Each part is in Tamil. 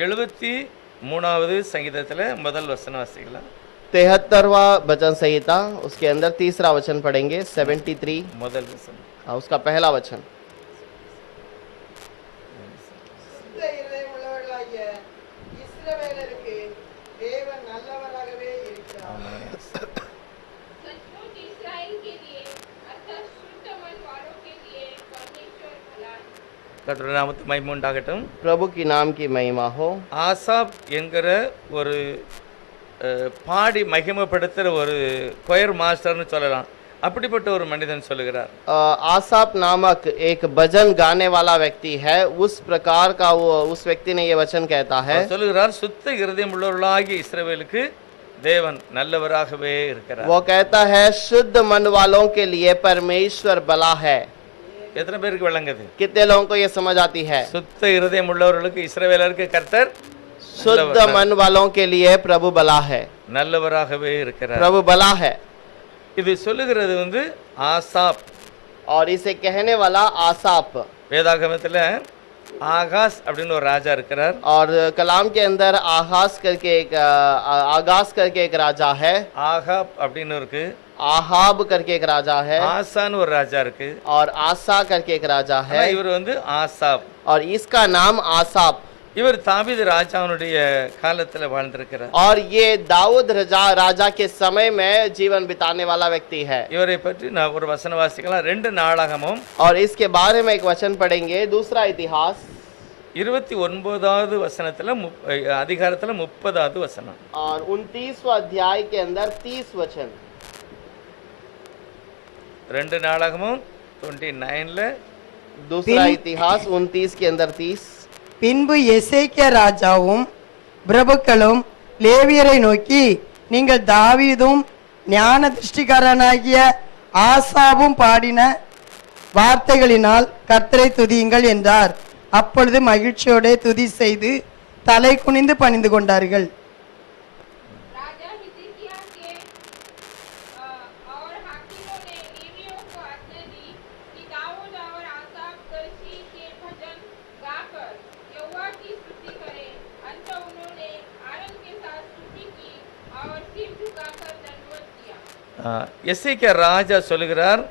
73வது சங்கீதத்துல முதல் வசனம் வாசிக்கலாம். 73वां भजन संहिता उसके अंदर तीसरा वचन पढ़ेंगे. 73 முதல் வசனம். उसका पहला वचन. கர்த்தருடைய நாமத்துக்கு மகிமை உண்டாகட்டும். प्रभु की नाम की महिमा हो. ஆசாப் என்கிற ஒரு பாடி மகிமைப்படுத்துகிற ஒரு கொயர் மாஸ்டர்னு சொல்லலாம். அப்படிப்பட்ட ஒரு மனிதன் சொல்லுகிறார். आसाप नामक एक भजन गाने वाला व्यक्ति है. उस प्रकार का वो उस व्यक्ति ने ये वचन कहता है. சொல்லுகிறார், சுத்த இருதயம் உள்ளவர்களாகிய இஸ்ரவேலுக்கு தேவன் நல்லவராகவே இருக்கிறார். वो कहता है शुद्ध मन वालों के लिए परमेश्वर भला है. எத்தனை பேருக்கு விளங்குது? कितने लोगों को ये समझ आती है? சுத்த இருதயம் உள்ளவர்களுக்கு இஸ்ரவேலருக்கு கர்த்தர் शुद्ध मन वालों के लिए प्रभु भला है. நல்லவராகவே இருக்கிறார். प्रभु भला है. இது சொல்லுகிறது ஆசாப். और इसे कहने वाला आसाप. வேதாகமத்துல ஆகாஸ் அப்படின்னு ஒரு ராஜா இருக்கிறார். और कलाम के अंदर आगास करके एक राजा है. ஆகாப் அப்படின்னு இருக்கு. आहाब करके एक राजा है. ஆசான்னு ஒரு ராஜா இருக்கு. और आसा करके एक राजा है. இவர் ஆசாப். और इसका नाम आसाप. இவர் தாவீது ராஜாவுடைய காலத்துல வாழ்ந்திருக்கிறார். और ये दाऊद राजा के समय में जीवन बिताने वाला व्यक्ति है. இவரை பற்றி நான் ஒரு வசனம் வாசிக்கலாம். 2 நாளாகமும் और इसके बारे में एक वचन पढ़ेंगे. दूसरा इतिहास 29வது வசனத்துல அதிகாரத்துல 30வது வசனம். और 29वां अध्याय के अंदर 30 वचन. 2 நாளாகமும் 29ல. दूसरा इतिहास 29 के अंदर 30. பின்பு எசேக்கியா ராஜாவும் பிரபுக்களும் லேவியரை நோக்கி, நீங்கள் தாவீதும் ஞான திருஷ்டிக்காரனாகிய ஆசாவும் பாடின வார்த்தைகளினால் கர்த்தரை துதியுங்கள் என்றார். அப்பொழுது மகிழ்ச்சியோட துதி செய்து தலை குனிந்து பணிந்து கொண்டார்கள். எசேக்கியா ராஜா சொல்லுகிறார்,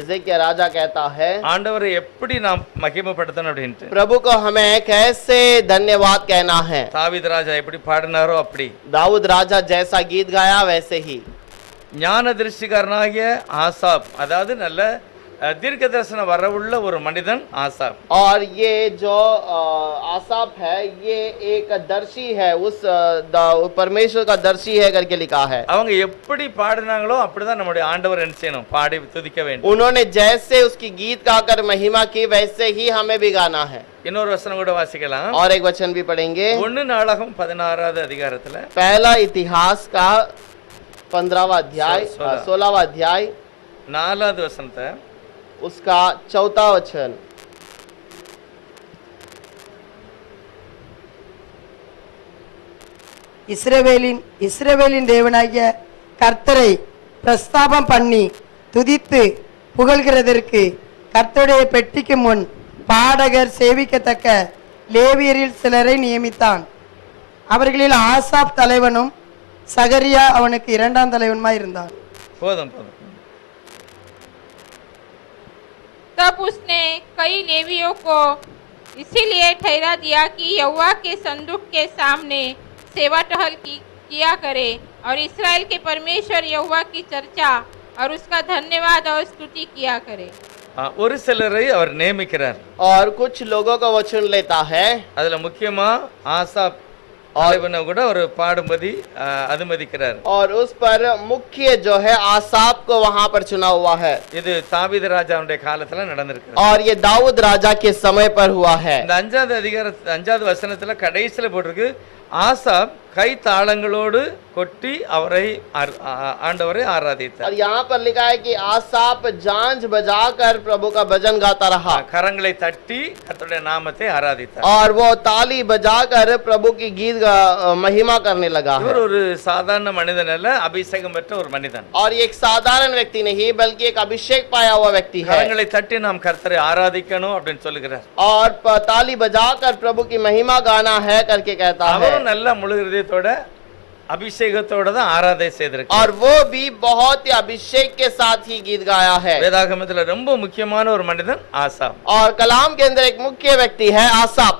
एजेकिया राजा कहता है, ஆண்டவரை எப்படி நாம் மகிமைப்படுத்தணும் அப்படின்ட்டு. प्रभु को हमें कैसे धन्यवाद कहना है. தாவீது ராஜா எப்படி பாடினாரோ அப்படி. दाऊद राजा जैसा गीत गाया वैसे ही. ஞான திருஷ்டிக்காரனாகிய ஆசாப், அதாவது நல்ல दीर्घ दर्शन वरवुल्ल ஒரு மனிதன் ஆசாப். और ये जो आसाप है ये एक दर्शी है. उस परमेश्वर का दर्शी है करके लिखा है. அவங்க எப்படி பாடினாங்களோ அப்படிதான் நம்முடைய ஆண்டவர் என்ன செய்யணும், பாடி துதிக்க வேண்டும். उन्होंने जैसे उसकी गीत गाकर महिमा की वैसे ही हमें भी गाना है. இன்னொரு வசனம் கூட வாசிக்கலாம். और एक वचन भी पढ़ेंगे. 1 நாளாகமம் 16வது அதிகாரத்துல पहला इतिहास का 15वां अध्याय 16वां अध्याय 4வது वசனத்தை उसका 4था वचन. இஸ்ரவேலின் தேவனாகிய கர்த்தரை பிரஸ்தாபம் பண்ணி துதித்து புகழ்கிறதற்கு கர்த்தருடைய பெட்டிக்கு முன் பாடகர் சேவிக்கத்தக்க லேவியரில் சிலரை நியமித்தான். அவர்களில் ஆசாப் தலைவனும் சகரியா அவனுக்கு 2ஆம் தலைவனுமாய் இருந்தான். போதும் போதும். तब उसने कई लेवियों को इसीलिए ठहरा दिया कि यहोवा के संदूक के सामने सेवा टहल किया करे और इस्राएल के परमेश्वर यहोवा की चर्चा और उसका धन्यवाद और स्तुति किया करे. ஒரு சிலரை அவர் நியமிக்கிறார். और कुछ लोगों का वचन लेता है. அதுல முக்கியமா ஆசாப் தலைவனை கூட ஒரு பாடும்படி அனுமதிக்கிறார். और उस पर मुख्य जो है आसाप को वहां पर चुना हुआ है. இது தாவீது ராஜாவுடைய காலத்துல நடந்திருக்கு. और ये दाऊद राजा के समय पर हुआ है. இந்த 5வது அதிகார 5வது வசனத்துல கடைசில போட்டிருக்கு, ஆசாப் கை தாளங்களோடு கொட்டி அவரை ஆண்டவரை ஆராதித்தார். और यहाँ पर लिखा है कि आसाप झांझ बजाकर प्रभु का भजन गाता रहा கரங்களை தட்டி கர்த்தருடைய நாமத்தை ஆராதித்தார். और वो ताली बजाकर प्रभु की गीत महिमा करने लगा है। இவர் ஒரு சாதாரண மனிதன் அல்ல, அபிஷேகம் பெற்ற ஒரு மனிதன். और ये एक साधारण व्यक्ति नहीं बल्कि एक अभिषेक पाया हुआ व्यक्ति है। கரங்களை தட்டி நாம் கர்த்தரை ஆராதிக்கணும் அப்படின்னு சொல்லுகிறார். और ताली बजाकर प्रभु की महिमा गाना है करके कहता है। அவரும் நல்ல முழு இதயத்தோட அபிஷேகத்தோட தான் ஆராதனை செய்திருக்கார். और वो भी बहुत ही अभिषेक के साथ ही गीत गाया है। வேதாகமத்துல ரொம்ப முக்கியமான ஒரு மனிதன் ஆசாப். और कलाम के अंदर एक मुख्य व्यक्ति है आसाप।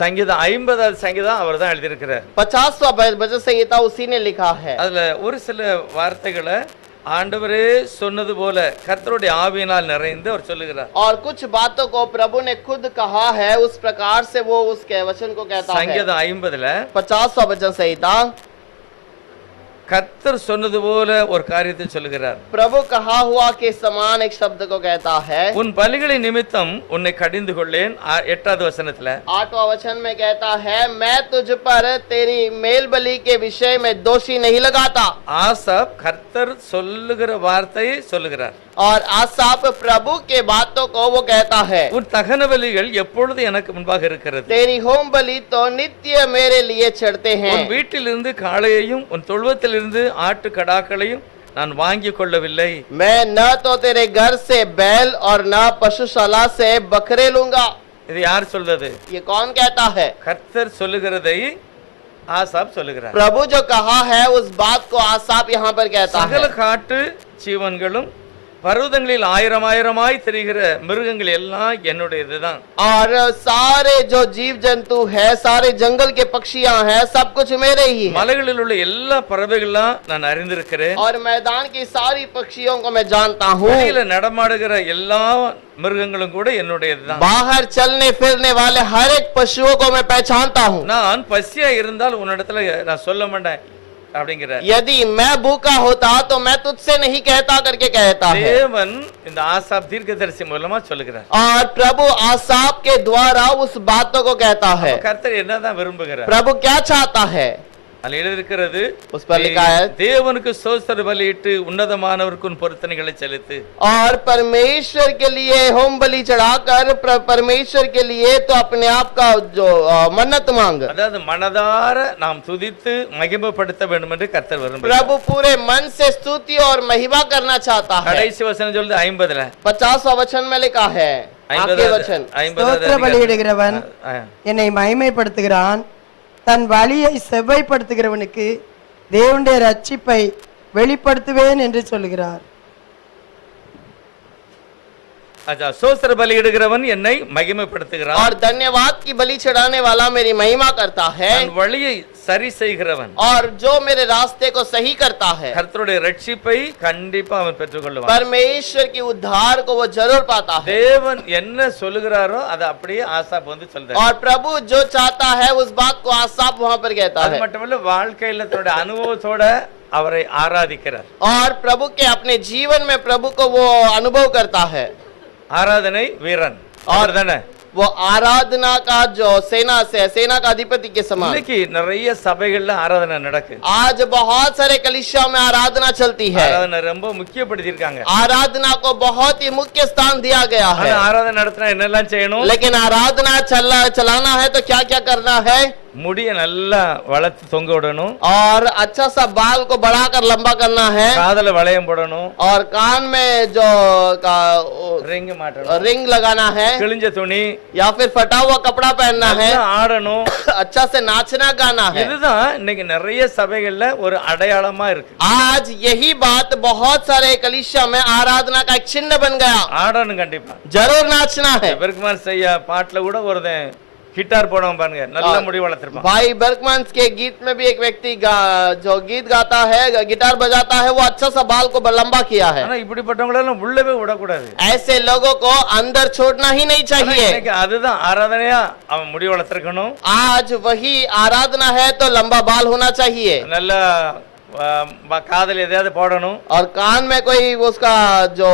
சங்கீதம் 50வது சங்கீதம் அவர் தான் எழுதியிருக்கிறார். 50वां भजन संहिता उसी ने लिखा है। அதுல ஒரு சில வார்த்தைகளை ஆண்டவரே சொன்னது போல கர்த்தருடைய ஆவியினால் நிறைந்து அவர் சொல்லுகிறார். और कुछ बातों को प्रभु ने खुद कहा है, उस प्रकार से वो उसके वचन को कहता है। சங்கீதம் 50ல 50वां भजन संहिता கர்த்தர் சொன்னது போல ஒரு காரியத்தை சொல்லுகிறார். प्रभु कहा हुआ के समान एक शब्द को कहता है। உன் பலிகளின் நிமித்தம் உன்னை கடிந்து கொள்ளேன். 8வது வசனத்துல 8वां वचन में कहता है, मैं तुझ पर तेरी मेल बलि के विषय में दोषी नहीं लगाता। ஆசாப் கர்த்தர் சொல்லுகிற வார்த்தையை சொல்லுகிறார். और आसाप प्रभु के बातों को वो कहता है। உன் தகன பலிகள் எப்பொழுது எனக்கு முன்பாக இருக்கிறது. तेरी होम बलि तो नित्य मेरे लिए चढ़ते हैं। உன் வீட்டிலிருந்து காளையையும் உன் தொழுவத்திலிருந்து ஆட்டு கடாக்களையும் நான் வாங்கி கொள்ளவில்லை. मैं न तो तेरे घर से बैल और न पशुशाला से बकरे लूंगा। இது யார் சொல்றது? ये कौन कहता है? கர்த்தர் சொல்லுகிறதை ஆசாப் சொல்லுகிறார். प्रभु जो कहा है उस बात को आसाप यहाँ पर कहता சகல है। காட்டு ஜீவன்களும் பர்வதங்களில் ஆயிரம் ஆயிரமாய் தெரிகிற மிருகங்கள் எல்லாம் என்னுடையதுதான். और सारे जो जीव जंतु है, सारे जंगल के पक्षियां हैं, सब कुछ मेरे ही है। மலைகளில் உள்ள எல்லா பறவைகள்லாம் நான் அறிந்திருக்கிறேன். और मैदान की सारी पक्षियों को मैं जानता हूँ। வெளியில நடமாடுகிற எல்லா மிருகங்களும் கூட என்னுடையதுதான். बाहर चलने फिरने वाले हर एक पशुओं को मैं पहचानता हूँ। நான் பசியா இருந்தால் உன்னிடத்துல நான் சொல்ல மாட்டேன் அப்படிங்கிற. यदि मैं भूखा होता तो मैं तुझसे नहीं कहता करके कहता है। தேவன் இந்த ஆசாப் தீர்க்கதரிசி மூலமா சொல்லுகிறார். और प्रभु आसाप के द्वारा उस बातों को कहता है। கர்த்தர் என்னதான் விரும்புகிறார்? प्रभु क्या चाहता है? அதில் எழுதியிருக்கிறது, उस पर लिखा है, தேவனுக்கு ஸ்தோத்திர பலியிட்டு உன்னதமானவருக்கு உன் பொருத்தனைகளை செலுத்து. और परमेश्वर के लिए होम बलि चढ़ाकर परमेश्वर के लिए तो अपने आप का जो मन्नत मांग। அதாவது மனதார நாம் துதித்து மகிமைப்படுத்த வேண்டும் என்று கர்த்தர் விரும்புகிறார். प्रभु पूरे मन से स्तुति और महिमा करना चाहता है। கடைசி வசனம் சொல்லுது 50ல 50वां वचन में लिखा है, आखिरी वचन, ஸ்தோத்திர பலியிடுகிறவன் என்னை மகிமைப்படுத்துகிறான், தன் வழியை செவ்வாய்ப்படுத்துகிறவனுக்கு தேவனுடைய ரட்சிப்பை வெளிப்படுத்துவேன் என்று சொல்கிறார். अच्छा, ஸ்தோத்திர பலியிடுகிறவன் என்னை மகிமைப்படுத்துகிறான். और धन्यवाद की बलि चढ़ाने वाला मेरी महिमा करता है। தன் வழியை சரி செய்கிறவன் और जो मेरे रास्ते को सही करता है, கர்த்தருடைய ரட்சிப்பை கண்டிப்பா அவன் பெற்றுக்கொள்வான். परमेश्वर की उद्धार को वो जरूर पाता है। தேவன் என்ன சொல்லுகிறாரோ அதை அப்படியே ஆசாப் வந்து சொல்றார். और प्रभु जो चाहता है उस बात को आसाप वहां पर कहता அது है। மட்டுமல்ல, வாழ்க்கையில தன்னுடைய அனுபவத்தோட அவரை ஆராதிக்கிறார். और प्रभु के अपने जीवन में प्रभु को वो अनुभव करता है। ஆராதனை வீரன் அவர் தானே. वो आराधना का जो सेना का अधिपति के समान। இன்னைக்கு நிறைய சபைகள்ல ஆராதனை நடக்கு. आज बहुत सारे कलीसिया में आराधना चलती है। ஆராதனை ரொம்ப முக்கியப்படுத்திருக்காங்க. आराधना को बहुत ही मुख्य स्थान दिया गया है। ஆனா ஆராதனை நடத்தினா என்னெல்லாம் செய்யணும்? लेकिन आराधना चलाना है तो क्या क्या करना है? முடிய நல்லா வளர்த்து தொங்க விடணும். और अच्छा सा बाल को बढ़ाकर लंबा करना है। காதல வளையம் போடணும். और कान में जो ரிங் மாட்டணும். रिंग लगाना है। கிழிஞ்ச துணி या फिर फटा हुआ कपड़ा पहनना है। நல்லா ஆடணும். अच्छा से नाचना गाना है। இதுதான் இன்னைக்கு நிறைய சபைகள்ல ஒரு அடையாளமா இருக்கு. आज यही बात बहुत सारे कलीसिया में आराधना का एक चिन्ह बन गया। ஆடணும் கண்டிப்பா. जरूर नाचना है। பெர்க்மன் செய்ய பாட்டுல கூட ஒருத்தன் கிட்டார் போடுவான் பாருங்க, நல்ல முடி வளர்த்திருப்பான். भाई बर्कमंस के गीत में भी एक व्यक्ति जो गीत गाता है, गिटार बजाता है, वो अच्छा सा बाल को लंबा किया है। ஆனா இப்படிப்பட்டவங்களெல்லாம் உள்ளவே விடக்கூடாது. ऐसे लोगों को अंदर छोड़ना ही नहीं चाहिए। இன்னைக்கு அதுதான் ஆராதனையா, அவன் முடி வளர்த்திருக்கணும். आज वही आराधना है तो लंबा बाल होना चाहिए। நல்ல காதல் எதையாவது போடணும். और कान में कोई उसका जो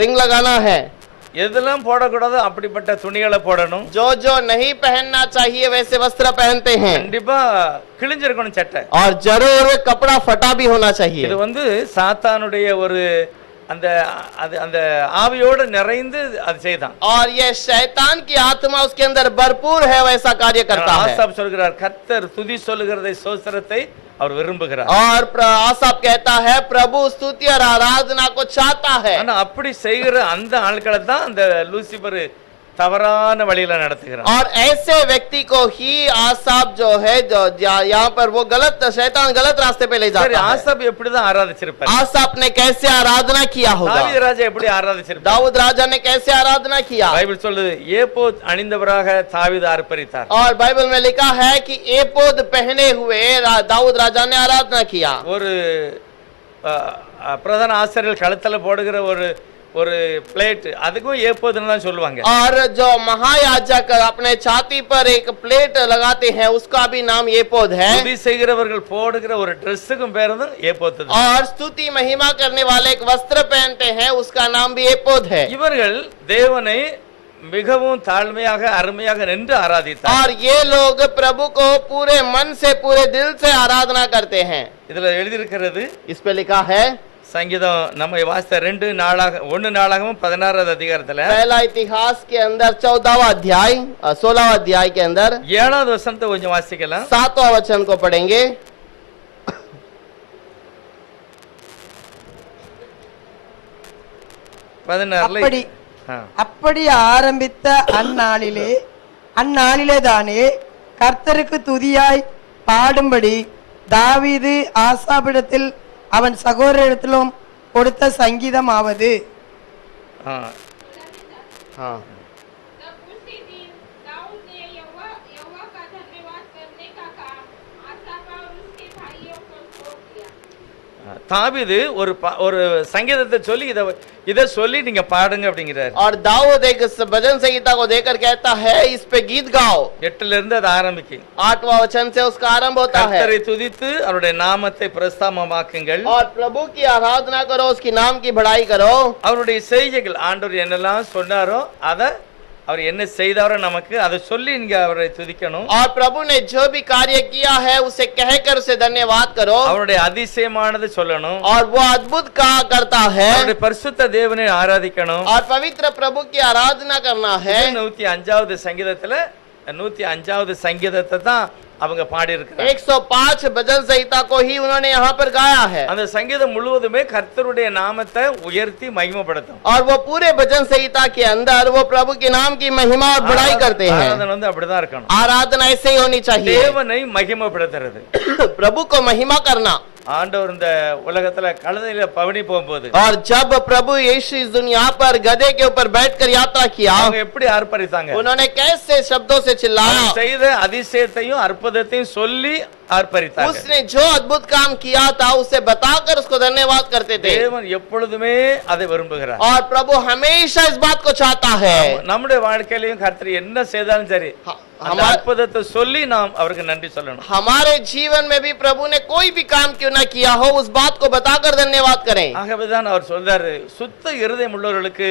रिंग लगाना है। எதெல்லாம் போடக்கூடாதோ அப்படிப்பட்ட துணிகளை போடணும். जो जो नहीं पहनना चाहिए वैसे वस्त्र पहनते हैं, கண்டிப்பா கிழிஞ்சிருக்கணும் சட்டை. और जरूर कपड़ा फटा भी होना चाहिए। இது வந்து சாத்தானுடைய ஒரு அந்த அந்த ஆவியோட நிறைந்து அது செய்தான். और ये शैतान की आत्मा उसके अंदर भरपूर है, वैसा कार्य करता है। ஆசாப் சொல்கிறார், கர்த்தர் துதி சொல்லுகிறதை ஸ்தோத்திரத்தை அவர் விரும்புகிறார். और आसाप कहता है प्रभु स्तुति और आराधना को चाहता है। ஆனா அப்படி செய்கிற அந்த ஆட்களை தான் அந்த லூசிபர் தவறான வழியில நடத்துகிறான். और ऐसे व्यक्ति को ही आसाप जो है, जो यहाँ पर वो गलत, शैतान गलत रास्ते पे ले சரி, जाता है। ஆசாப் எப்படிதான் ஆராதிச்சிருப்பார்? आसाप ने कैसे आराधना किया होगा? தாவீது ராஜா எப்படி ஆராதிச்சிருப்பார்? दाऊद राजा ने कैसे आराधना किया? பைபிள் சொல்லுது, ஏபோத் அணிந்தவராக தாவீது ஆர்ப்பரித்தார். और बाइबल में लिखा है कि एपोद पहने हुए दाऊद राजा ने आराधना किया। ஒரு பிரதான ஆசிரியர் கழுத்துல போடுகிற ஒரு ஒரு பிளேட், அதுக்கும் ஏப்போதுன்னு தான் சொல்லுவாங்க. और जो महायाजक अपने छाती पर एक प्लेट लगाते हैं, उसका भी नाम एपोद है। துதி செய்கிறவர்கள் போடுகிற ஒரு ட்ரெஸ்ஸுக்கும் பேரு தான் ஏப்போது. और स्तुति महिमा करने वाले एक वस्त्र पहनते हैं, उसका नाम भी एपोद है। இவர்கள் தேவனை மிகவும் தாழ்மையாக அருமையாக நின்று ஆராதித்தார். और ये लोग प्रभु को पूरे मन से पूरे दिल से आराधना करते हैं। இதுல எழுதியிருக்கிறது, इस पे लिखा है சங்கீதம் நம்ம வாசித்த 1 நாளாகமும் 16வது அதிகாரத்துல पहला इतिहास के अंदर 14वां अध्याय 16वां अध्याय के अंदर 7வது வசனத்தை கொஞ்சம் வாசிக்கலாம். 7वां वचन को पढ़ेंगे। 16 அப்படி ஆரம்பித்த அந்நாளிலே தானே கர்த்தருக்கு துதியாய் பாடும்படி தாவீது ஆசாபிடத்தில் அவன் சகோதரரிடத்திலும் கொடுத்த சங்கீதமாவது. हाँ। तब उसी दिन दाऊद ने यहोवा का धन्यवाद करने का काम आसाप और उसके भाइयों को सौंप दिया। தாவீது ஒரு சங்கீதத்தை சொல்லி இதை சொல்லி நீங்க பாடுங்க அப்படிங்கிறாரு. और दाऊद एक भजन संहिता को देकर कहता है इस पे गीत गाओ। 8ல இருந்து அது ஆரம்பிக்கும். 8वां वचन से उसका आरंभ होता है। கர்த்தரை துதித்து அவருடைய நாமத்தை பிரஸ்தாபமாக்குங்கள். और प्रभु की आराधना करो, उसकी नाम की बढ़ाई करो। அவருடைய செய்கைகள், ஆண்டவர் என்னெல்லாம் சொன்னாரோ அதை, அவர் என்ன செய்தாரோ நமக்கு அதை சொல்லி நீங்க அவரை துதிக்கணும். और प्रभु ने जो भी कार्य किया है उसे कहकर उसे धन्यवाद करो। அவருடைய அதிசயமானது சொல்லணும். और वो अद्भुत कहा करता है। அவருடைய பரிசுத்த தேவனை ஆராதிக்கணும். और पवित्र प्रभु की आराधना करना है। 105வது சங்கீதத்துல 105வது சங்கீதத்தை தான் அவங்க பாடி இருக்காங்க. 105 भजन संहिता को ही उन्होंने यहाँ पर गाया है। அந்த சங்கீதம் முழுவதுமே கர்த்தருடைய நாமத்தை உயர்த்தி மகிமைப்படுத்தும். और वो पूरे भजन संहिता के अंदर वो प्रभु के नाम की महिमा और बढ़ाई करते हैं। ஆராதனை வந்து அப்படிதான் இருக்கணும். आराधना ऐसे ही होनी चाहिए। தேவனை மகிமைப்படுத்துறது, प्रभु को महिमा करना। ஆண்டவர் இந்த உலகத்துல கழுதையில பவனி போகும்போது, और जब प्रभु यीशु इस दुनिया पर गधे के ऊपर बैठकर यात्रा किया, அவங்க எப்படி ஆர்ப்பரித்தாங்க? उन्होंने कैसे शब्दों से चिल्लाया। அவர் செய்த அதிசயத்தையும் அற்புதத்தையும் சொல்லி ஆர்ப்பரித்தாங்க. उसने जो अद्भुत काम किया था उसे बताकर उसको धन्यवाद करते थे। தேவன் எப்பொழுதுமே அதை விரும்புகிறார். और प्रभु हमेशा इस बात को चाहता है। நம்முடைய வாழ்க்கையிலும் கர்த்தர் என்ன செய்தாலும் சரி, அந்த அற்புதத்தை சொல்லி நாம் அவருக்கு நன்றி சொல்லணும். हमारे जीवन में भी प्रभु ने कोई भी काम क्यों ना किया हो, उस बात को बताकर धन्यवाद करें। ஆகவேதான் அவர் சொல்றாரு, சுத்த இருதயம் உள்ளவர்களுக்கு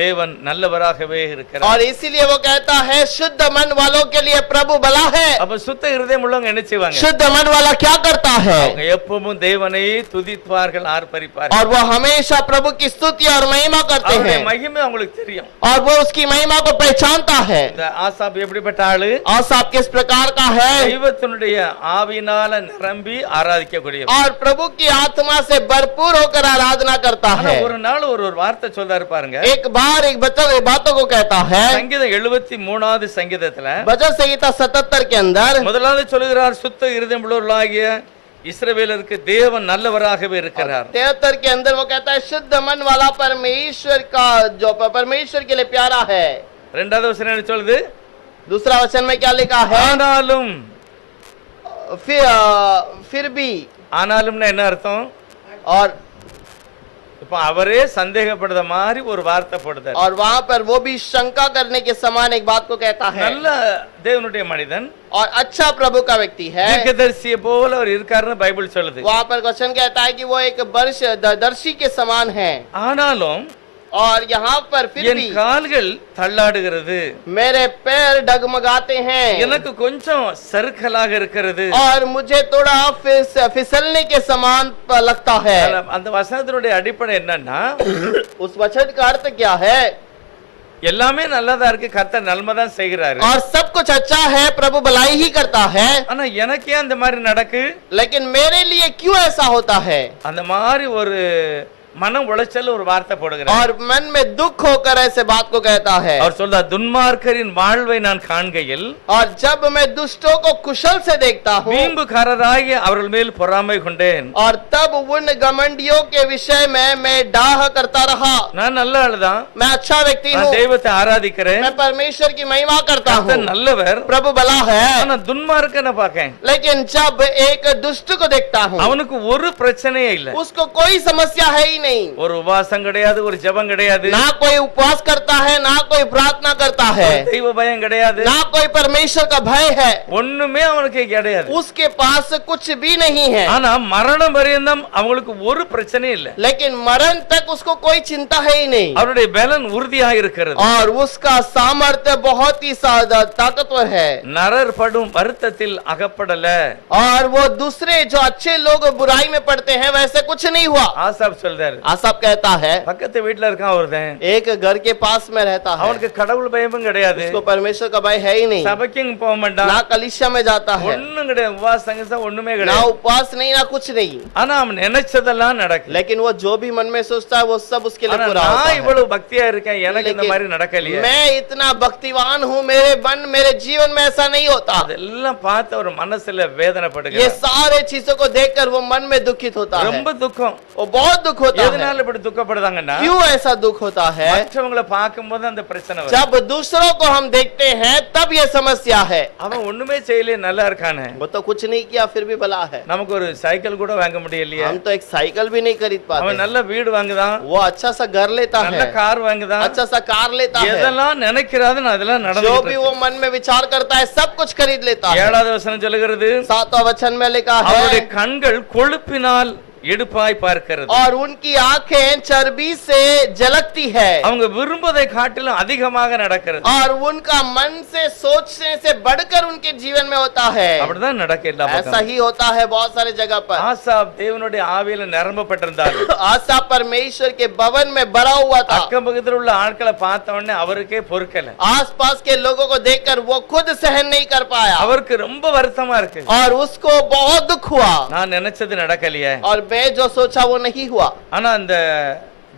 தேவன் நல்லவராகவே இருக்கிறார். और इसीलिए वो कहता है शुद्ध मन वालों के लिए प्रभु भला है। அப்ப சுத்த இருதயம் உள்ளவங்க என்ன செய்வாங்க? शुद्ध मन वाला क्या करता है? அவங்க எப்பவும் தேவனை துதிப்பார்கள், ஆர்ப்பரிப்பார்கள். और वो हमेशा प्रभु की स्तुति और महिमा करते அவருடைய हैं। மகிமை அவங்களுக்கு தெரியும். और वो उसकी महिमा को पहचानता है। இந்த ஆசாப் எப்படிப்பட்ட ஆளு? आसाप किस प्रकार का है? தெய்வத்தினுடைய ஆவியினால நிரம்பி ஆராதிக்கக்கூடியவர். और प्रभु की आत्मा से भरपूर होकर आराधना करता ஆனா है। ஒரு நாள் ஒரு வார்த்தை சொல்றாரு பாருங்க. एक बार एक बच्चा बातों को कहता है। சங்கீதம் 73வது சங்கீதத்துல भजन संहिता 77 के अंदर முதலாவது சொல்லுகிறார், சுத்த இருதயம் உள்ளவர்களாகிய இஸ்ரவேலருக்கு தேவன் நல்லவராகவே இருக்கிறார். 73 के अंदर वो कहता है शुद्ध मन वाला परमेश्वर का जो परमेश्वर के लिए प्यारा है। இரண்டாவது வசனம் என்ன சொல்லுது? दूसरा वचन में क्या लिखा है? ஆனாலும். फिर भी। ஆனாலும்னா என்ன அர்த்தம்? और இப்ப அவரே சந்தேகப்படுற மாதிரி ஒரு வார்த்தை போடுறார். और वहां पर वो भी शंका करने के समान एक बात को कहता है। நல்ல தேவனுடைய மனிதன், और अच्छा प्रभु का व्यक्ति है। தீர்க்கதரிசியை போல அவர் இருக்காருன்னு பைபிள் சொல்லுது. वहां पर क्वेश्चन कहता है कि वो एक दर्शी के समान है। ஆனாலும் और यहाँ पर फिर என் भी கால்கள் தள்ளாடுகிறது, मेरे पैर डगमगाते हैं எனக்கு கொஞ்சம் சறுக்கலாக இருக்கிறது. और मुझे थोड़ा फिसलने के समान लगता है। அந்த வசனத்தினுடைய அடிப்படை என்னன்னா, उस वचन का अर्थ क्या है? எல்லாமே நல்லதா இருக்கு, கர்த்தர் நன்மைதான் செய்கிறாரு. और सब कुछ अच्छा है, प्रभु भलाई ही करता है। ஆனா எனக்கு ஏன் அந்த மாதிரி நடக்கு? लेकिन मेरे लिए क्यों ऐसा होता है? அந்த மாதிரி ஒரு மன உளைச்சல் ஒரு வார்த்தை போடுகிறார். और मन में दुख होकर ऐसे बात को कहता है। அவர் சொல்றார், துன்மார்க்கரின் வாழ்வை நான் காண்கையில் और जब मैं दुष्टों को कुशल से देखता हूँ வீம்புக்காரராகி அவர்கள் மேல் பொறாமை கொண்டேன். और तब उन घमंडियों के विषय में मैं डाह करता रहा। நான் நல்ல ஆளுதான், मैं अच्छा व्यक्ति நான் हूँ, தெய்வத்தை ஆராதிக்கிறேன், मैं परमेश्वर की महिमा करता हूँ, கர்த்தர் நல்லவர். प्रभु भला है। ஆனா துன்மார்க்கனை பார்க்கேன், लेकिन जब एक दुष्ट को देखता हूँ அவனுக்கு ஒரு பிரச்சனையே இல்ல. उसको कोई समस्या है ही नहीं, ஒரு உபாசம் கிடையாது, ஒரு ஜெபம் கிடையாது, ना कोई उपवास करता है, ना कोई प्रार्थना करता है, தெய்வ பயம் கிடையாது, ना कोई परमेश्वर का भय है, ஒண்ணுமே அவனுக்கு கிடையாது. उसके पास कुछ भी नहीं है। ஆனா மரணம் பரியந்தம் அவங்களுக்கு ஒரு பிரச்சனை இல்ல. लेकिन मरण तक उसको कोई चिंता है ही नहीं, அவருடைய பலன் உறுதியாக இருக்கிறது. और उसका सामर्थ्य बहुत ही ताकतवर है, நரர் படும் வருத்தத்தில் அகப்படல. और वो दूसरे जो अच्छे लोग बुराई में पड़ते हैं वैसे कुछ नहीं हुआ। ஆசாப் சொல்றாரு, आसाफ कहता है பக்கத்து வீட்டுல இருக்கான் ஒருத்தன், एक घर के पास में रहता है, அவனுக்கு கடவுள் பயமும் கிடையாது, उसको परमेश्वर का भय है ही नहीं, சபைக்கும் போக மாட்டான், ना कलीसिया में जाता है, ஒண்ணும் கிடையாது, உபாசம் ஒண்ணுமே ना கிடையாது. उपवास नहीं, ना कुछ नहीं, ஆனா அவன் நினைச்சதெல்லாம் நடக்கும். लेकिन वो जो भी मन में सोचता है वो सब उसके लिए ஆனா पूरा होता நான் है। இவ்வளவு பக்தியா இருக்கேன், எனக்கு இந்த लेकिन மாதிரி நடக்கலையே. मैं इतना भक्तिवान हूँ, मेरे जीवन में ऐसा नहीं होता। அதெல்லாம் பார்த்து ஒரு மனசுல ये வேதனைப்படுகிறார், सारे चीजों को देखकर वो मन में दुखित होता है, ரொம்ப துக்கம். वो बहुत दुख होता है। எதனால இப்படி துக்கப்படுதாங்கன்னா, क्यों ऐसा दुख होता है? மற்றவங்களை பார்க்கும்போது அந்த பிரச்சனை வரும். जब दूसरों को हम देखते हैं तब ये समस्या है। அவன் ஒண்ணுமே செய்யலையே, நல்லா இருக்கானே, वो तो कुछ नहीं किया फिर भी भला है। நமக்கு ஒரு சைக்கிள் கூட வாங்க முடியலையே, हम तो एक साइकिल भी नहीं खरीद அவன் पाते, நல்ல வீடு வாங்குதான், वो अच्छा सा घर लेता நல்ல है, கார் வாங்குதான், अच्छा सा कार लेता है, எதெல்லாம் நினைக்கிறாதுன்னு அதெல்லாம் जो நடந்துட்டு भी இருக்கு. वो मन में विचार करता है सब कुछ खरीद लेता है। 7வது வசனம் சொல்லுகிறது, 7वां वचन में लिखा அவருடைய है, கண்கள் கொழுப்பினால் எடுப்பாய் பார்க்கிறது, और उनकी आंखें चर्बी से झलकती है, அவங்க விரும்பதை காட்டிலும் அதிகமாக நடக்கிறது. और उनका मन से सोचने से बढ़कर उनके जीवन में होता है। அப்படிதான் நடக்க எல்லா ऐसा பக்கமும். ही होता है बहुत सारे जगह पर। ஆசாப் தேவனுடைய ஆவியில நிரம்பப்பட்டிருந்தார். आसा परमेश्वर के भवन में भरा हुआ था, அக்கம் பக்கத்தில் உள்ள ஆட்களை பார்த்த உடனே அவருக்கே பொறுக்கல, आसपास के लोगों को देखकर वो खुद सहन नहीं कर पाया, அவருக்கு ரொம்ப வருத்தமா இருக்கு, और उसको बहुत दुख हुआ, நான் நினைச்சது நடக்கலையே. और मैं जो सोचा वो नहीं हुआ। ஆனா அந்த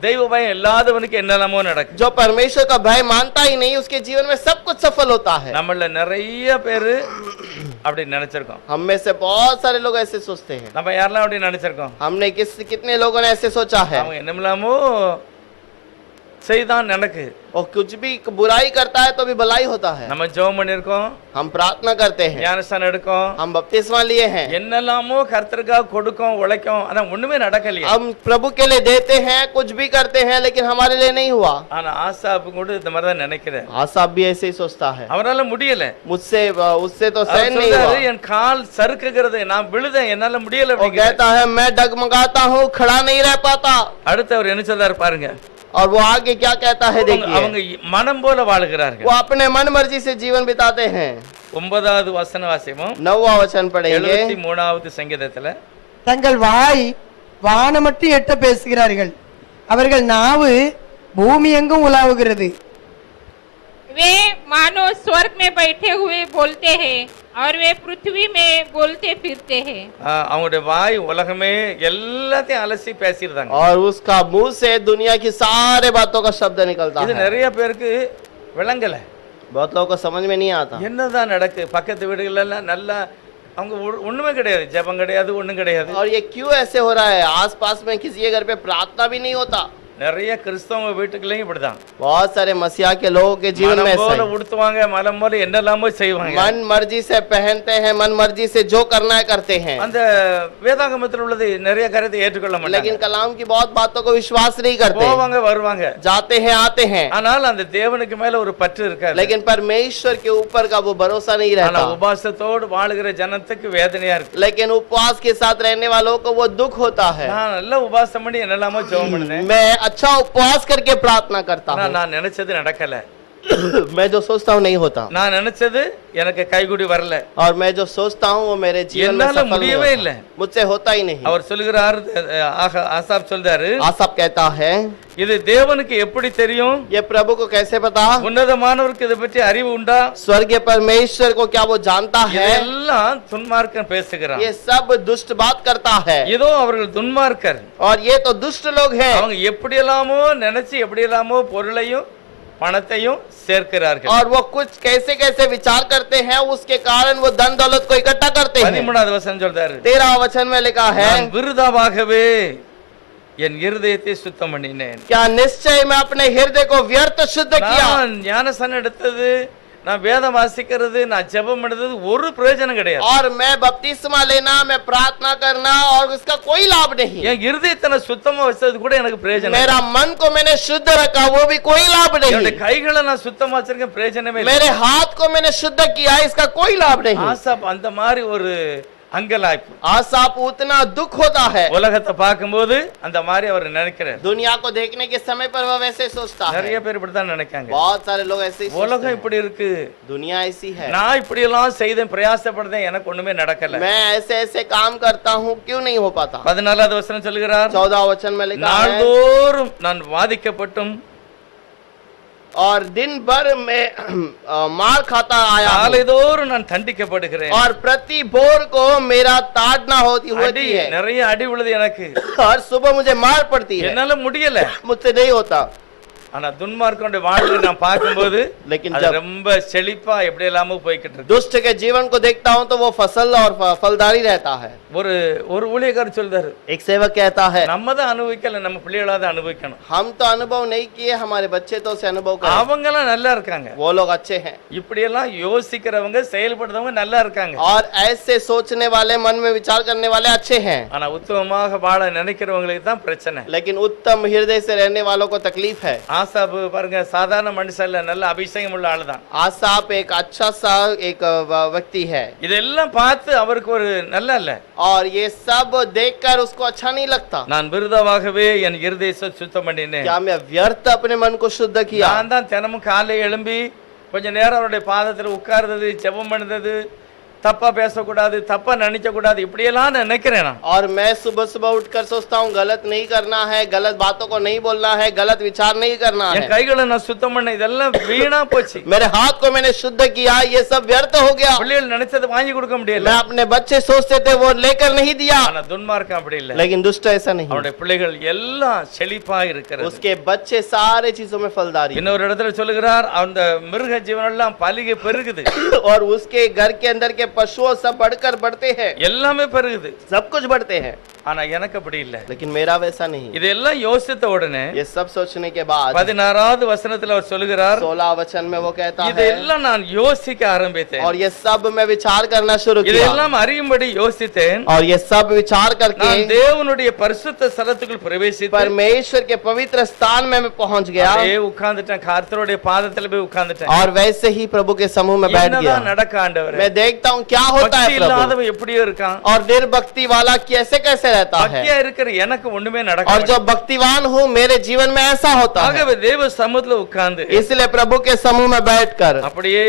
தெய்வ பயம் இல்லாதவனுக்கு என்னெல்லாமோ நடக்கும். जो परमेश्वर का भय मानता ही नहीं उसके जीवन में सब कुछ सफल होता है। நம்மள நிறைய பேரு அப்படி நினைச்சிருக்கோம். हम में से बहुत सारे लोग ऐसे सोचते हैं। நம்ம யாரெல்லாம் அப்படி நினைச்சிருக்கோம்? हमने कितने लोगों ने ऐसे सोचा है, அவங்க என்னெல்லாமோ செய்தான் எனக்கு, और कुछ भी बुराई करता है तो भी भलाई होता है। நம்ம ஜெபம் பண்ணிருக்கோம், हम प्रार्थना करते हैं, ஞானஸ்தானம் எடுக்கோம், हम बपतिस्मा लिए हैं, என்னெல்லாமோ கர்த்தருக்காக கொடுக்கும் உழைக்கும், ஆனா ஒண்ணுமே நடக்கலையே. हम प्रभु के लिए देते हैं, कुछ भी करते हैं, लेकिन हमारे लिए नहीं हुआ। ஆனா ஆசாப்பு கூட இந்த மாதிரி தான் நினைக்கிறேன், आसाफ भी ऐसे ही सोचता है, அவரால முடியல. मुझसे उससे तो அவர் सहन नहीं சொல்றாரு, हुआ। என் கால் சறுக்குகிறது, நான் விழுதேன், என்னால முடியல वो அப்படிங்கிறார். कहता है मैं डगमगाता हूँ, खड़ा नहीं रह पाता। அடுத்து அவர் என்ன சொல்றாரு பாருங்க, और वो आगे क्या कहता है அவங்க देखिए, மனம் போல வாழுகிறார்கள். वो अपने मन मर्जी से जीवन बिताते हैं। 9வது வசன வாசிப்போம், 9वां वचन पढ़ेंगे। 73வது சங்கீதத்துல, தங்கள் வாய் வானமட்டும் எட்ட பேசுகிறார்கள், அவர்கள் நாவு பூமி எங்கும் உலாவுகிறது. वे मानो स्वर्ग में बैठे हुए बोलते हैं और वे पृथ्वी में बोलते फिरते हैं। அவங்களுடைய வாய் உலகமே எல்லாத்தையும் அலசி பேசிடுறாங்க. और उसका मुंह से दुनिया की सारे बातों का शब्द निकलता இது है। நிறைய பேருக்கு விளங்கல, बहुत लोगों को समझ में नहीं आता। என்னதான் நடக்கு, பக்கத்து வீடுகள் எல்லாம் நல்லா, அவங்க ஒண்ணுமே கிடையாது, ஜெபம் கிடையாது, ஒண்ணும் கிடையாது. और ये क्यों ऐसे हो रहा है? आसपास में किसी के घर पे प्रार्थना भी नहीं होता। நிறைய கிறிஸ்தவ வீட்டுக்குள்ளேயும் இப்படிதான், बहुत सारे मसीहा के लोगों के जीवन में மனம் ऐसा போல है। உடுத்துவாங்க, மனம் போல என்னெல்லாமோ செய்வாங்க. मन मर्जी से पहनते हैं, मन मर्जी से जो करना है करते हैं, அந்த வேதாகமத்தில் உள்ளது நிறைய காரியத்தை ஏற்றுக்கொள்ள மாட்டாங்க, लेकिन कलाम की बहुत बातों को विश्वास नहीं करते। போவாங்க வருவாங்க, जाते हैं आते हैं, ஆனால் அந்த தேவனுக்கு மேல ஒரு பற்று இருக்காது. लेकिन परमेश्वर के ऊपर का वो भरोसा नहीं ஆனா रहता। உபாசத்தோடு வாழுகிற ஜனத்துக்கு வேதனையா இருக்கு. लेकिन उपवास के साथ रहने वालों को वो दुख होता है। நான் நல்ல உபாசம் பண்ணி என்னெல்லாமோ ஜெபம் பண்ணுறேன், मैं अच्छा उपवास करके प्रार्थना करता ஆனா हूँ நான் நினைச்சது நடக்கல. मैं जो सोचता हूँ नहीं होता நான் நினைச்சது எனக்கு கைகூடி வரல. और मैं जो सोचता हूँ वो मेरे जीवन में என்னால सफल नहीं முடியவே होता। இல்ல. मुझसे होता ही नहीं। அவர் சொல்லுகிறார், ஆசாப் சொல்றாரு, आसाफ कहता है இது தேவனுக்கு எப்படி தெரியும்? ये प्रभु को कैसे पता? உன்னதமானவருக்கு இதை பற்றி அறிவு உண்டா? स्वर्गीय परमेश्वर को क्या वो जानता है? இதெல்லாம் துன்மார்க்கன் பேசுகிறான். ये सब दुष्ट बात करता है ஏதோ அவர்கள் துன்மார்க்கர். और ये तो दुष्ट लोग हैं அவங்க எப்படியெல்லாமோ நினைச்சு எப்படியெல்லாமோ பொருளையும் பணத்தையும் சேர்க்கிறார்கள். और वो कुछ कैसे कैसे विचार करते हैं, उसके कारण वो धन दौलत को इकट्ठा करते हैं। 13வது வசனம் சொல்றாரு, 13 वचन में लिखा है, நான் விருதாவாகவே என் இருதயத்தை சுத்தம் பண்ணினேன். क्या निश्चय मैं अपने हृदय को व्यर्थ शुद्ध किया? நான் ஞானஸ்நானம் எடுத்தது, நான் வேதம் வாசிக்கிறது, நான் ஜெபம் எடுத்தது ஒரு பிரயோஜனம் கிடையாது. और मैं बपतिस्मा लेना, मैं प्रार्थना करना और उसका कोई लाभ नहीं। என் இருதயத்தை நான் சுத்தமா வச்சது கூட எனக்கு பிரயோஜனம் இல்லை. मेरा मन को मैंने शुद्ध रखा, वो भी कोई लाभ என்னுடைய नहीं। கைகளை நான் சுத்தமா வச்சிருக்கேன், பிரயோஜனமே இல்லை. मेरे हाथ को मैंने शुद्ध किया, इसका कोई लाभ नहीं। ஆசாப் அந்த மாதிரி ஒரு அங்கலாய்ப்பு. आसाप उतना दुख होता है, உலகத்தை பார்க்கும்போது அந்த மாதிரி அவர் நினைக்கிறார். दुनिया को देखने के समय पर वह वैसे सोचता है। நிறைய பேர் இப்படித்தான் நினைக்காங்க. बहुत सारे लोग ऐसे ही सोचते உலகம் हैं। இப்படி இருக்கு, दुनिया ऐसी है, நான் இப்படி எல்லாம் செய்தேன், பிரயாசப்படுறேன், எனக்கு ஒண்ணுமே நடக்கல. मैं ऐसे ऐसे काम करता हूँ, क्यों नहीं हो पाता? 14வது வசனம் சொல்லுகிறார், 14 वचन में लिखा है, நாள்தோறும் நான் வாதிக்கப்பட்டும் और दिन भर में मार खाता आया हूँ, காலைதோறும் நான் தண்டிக்கப்படுகிறேன். और प्रति भोर को मेरा ताड़ना அடி, होती है, நிறைய அடி விழுது எனக்கு. और सुबह मुझे मार पड़ती है, என்னால முடியல. मुझसे नहीं होता। ஆனா துன்மார்க்கனுடைய வாழ்வை நான் பார்க்கும்போது लेकिन அது जब ரொம்ப செழிப்பா எப்படி எல்லாமோ போய்கிட்டு இருக்கு. दुष्ट के जीवन को देखता हूँ तो वो फसल और फलदारी रहता है। ஒரு ஊழியக்காரர் சொல்றாரு, एक सेवक कहता है, நம்ம தான் அனுபவிக்கல, நம்ம பிள்ளைகளாத அனுபவிக்கணும். हम तो अनुभव नहीं किए, हमारे बच्चे तो उसे अनुभव करें। அவங்க எல்லாம் நல்லா இருக்காங்க. वो लोग अच्छे हैं, இப்படி எல்லாம் யோசிக்கிறவங்க செயல்படுறவங்க நல்லா இருக்காங்க. और ऐसे सोचने वाले, मन में विचार करने वाले अच्छे हैं। ஆனா உத்தமமாக வாழ நினைக்கிறவங்களுக்கு தான் பிரச்சனை. लेकिन उत्तम हृदय से रहने वालों को तकलीफ है। ஆசாப் பாருங்க, சாதாரண மனுஷன் இல்ல, நல்ல அபிஷேகம் உள்ள ஆளுதான். आसाप एक अच्छा सा एक व्यक्ति है, இதெல்லாம் பார்த்து அவருக்கு ஒரு நல்லா இல்ல. और ये सब देखकर उसको अच्छा नहीं लगता। நான் விருதாவாகவே என் இருதயத்தை சுத்தம் பண்ணினேன். क्या मैं व्यर्थ अपने मन को शुद्ध किया? நான் தான் தினமும் காலை எழும்பி கொஞ்ச நேரம் அவருடைய பாதத்துல உட்கார்ந்தது, ஜெபம் பண்ணது, தப்பா பேசக்கூடாது, தப்பா நினைக்க கூடாது, இப்படியெல்லாம் நான் நினைக்கிறேன். நான் और मैं सुबह सुबह उठकर सोचता हूँ गलत नहीं करना है, गलत बातों को नहीं बोलना है, गलत विचार नहीं करना என் है। கைகளை நான் சுத்தம் பண்ண, இதெல்லாம் வீணா போச்சு. मेरे हाथ को मैंने शुद्ध किया, ये सब व्यर्थ हो गया। பிள்ளைகள் நினைச்சதை வாங்கி கொடுக்க முடியல. मैं अपने बच्चे सोचते थे वो लेकर नहीं दिया, ஆனா துன்மார்க்கம் அப்படி இல்ல. लेकिन दुष्ट ऐसा नहीं। அவருடைய பிள்ளைகள் எல்லாம் செழிப்பா இருக்கிறது. उसके बच्चे सारे चीजों में फलदारी। இன்னொரு இடத்துல சொல்லுகிறார், அந்த மிருக ஜீவன் எல்லாம் பலிகை பெருகுது. और उसके घर के अंदर के पशुओं सब बढ़कर बढ़ते हैं, எல்லாமே பெருகுது. सब कुछ बढ़ते हैं, ஆனா எனக்கு அப்படி இல்ல. लेकिन मेरा वैसा नहीं। இதெல்லாம் யோசித்த உடனே ये सब सोचने के बाद 16வது வசனத்துல அவர் சொல்லுகிறார், 16 वचन में वो कहता है, இதெல்லாம் நான் யோசிக்க ஆரம்பித்தேன். और ये सब मैं विचार करना शुरू किया, இதெல்லாம் அறியும்படி யோசித்தேன். और ये सब विचार करके நான் தேவனுடைய பரிசுத்த ஸ்தலத்துக்குள் பிரவேசித்து परमेश्वर के पवित्र स्थान में मैं पहुंच गया, அப்படியே உட்கார்ந்துட்டேன். கர்த்தருடைய பாதத்துல போய் உட்கார்ந்துட்டேன். और वैसे ही प्रभु के समूह में बैठ गया। என்னதான் நடக்க ஆண்டவரே? मैं देखता हूँ क्या होता பக்தி है प्रभु, இல்லாதவன் எப்படியோ இருக்கான், और निर्भक्ति वाला कैसे कैसे रहता है, பக்தியா இருக்கிற எனக்கு ஒண்ணுமே और நடக்க जो भक्तिवान हूँ मेरे जीवन में ऐसा होता है। ஆகவே தேவ சமூகத்துல உட்கார்ந்து इसलिए प्रभु के समूह में बैठकर அப்படியே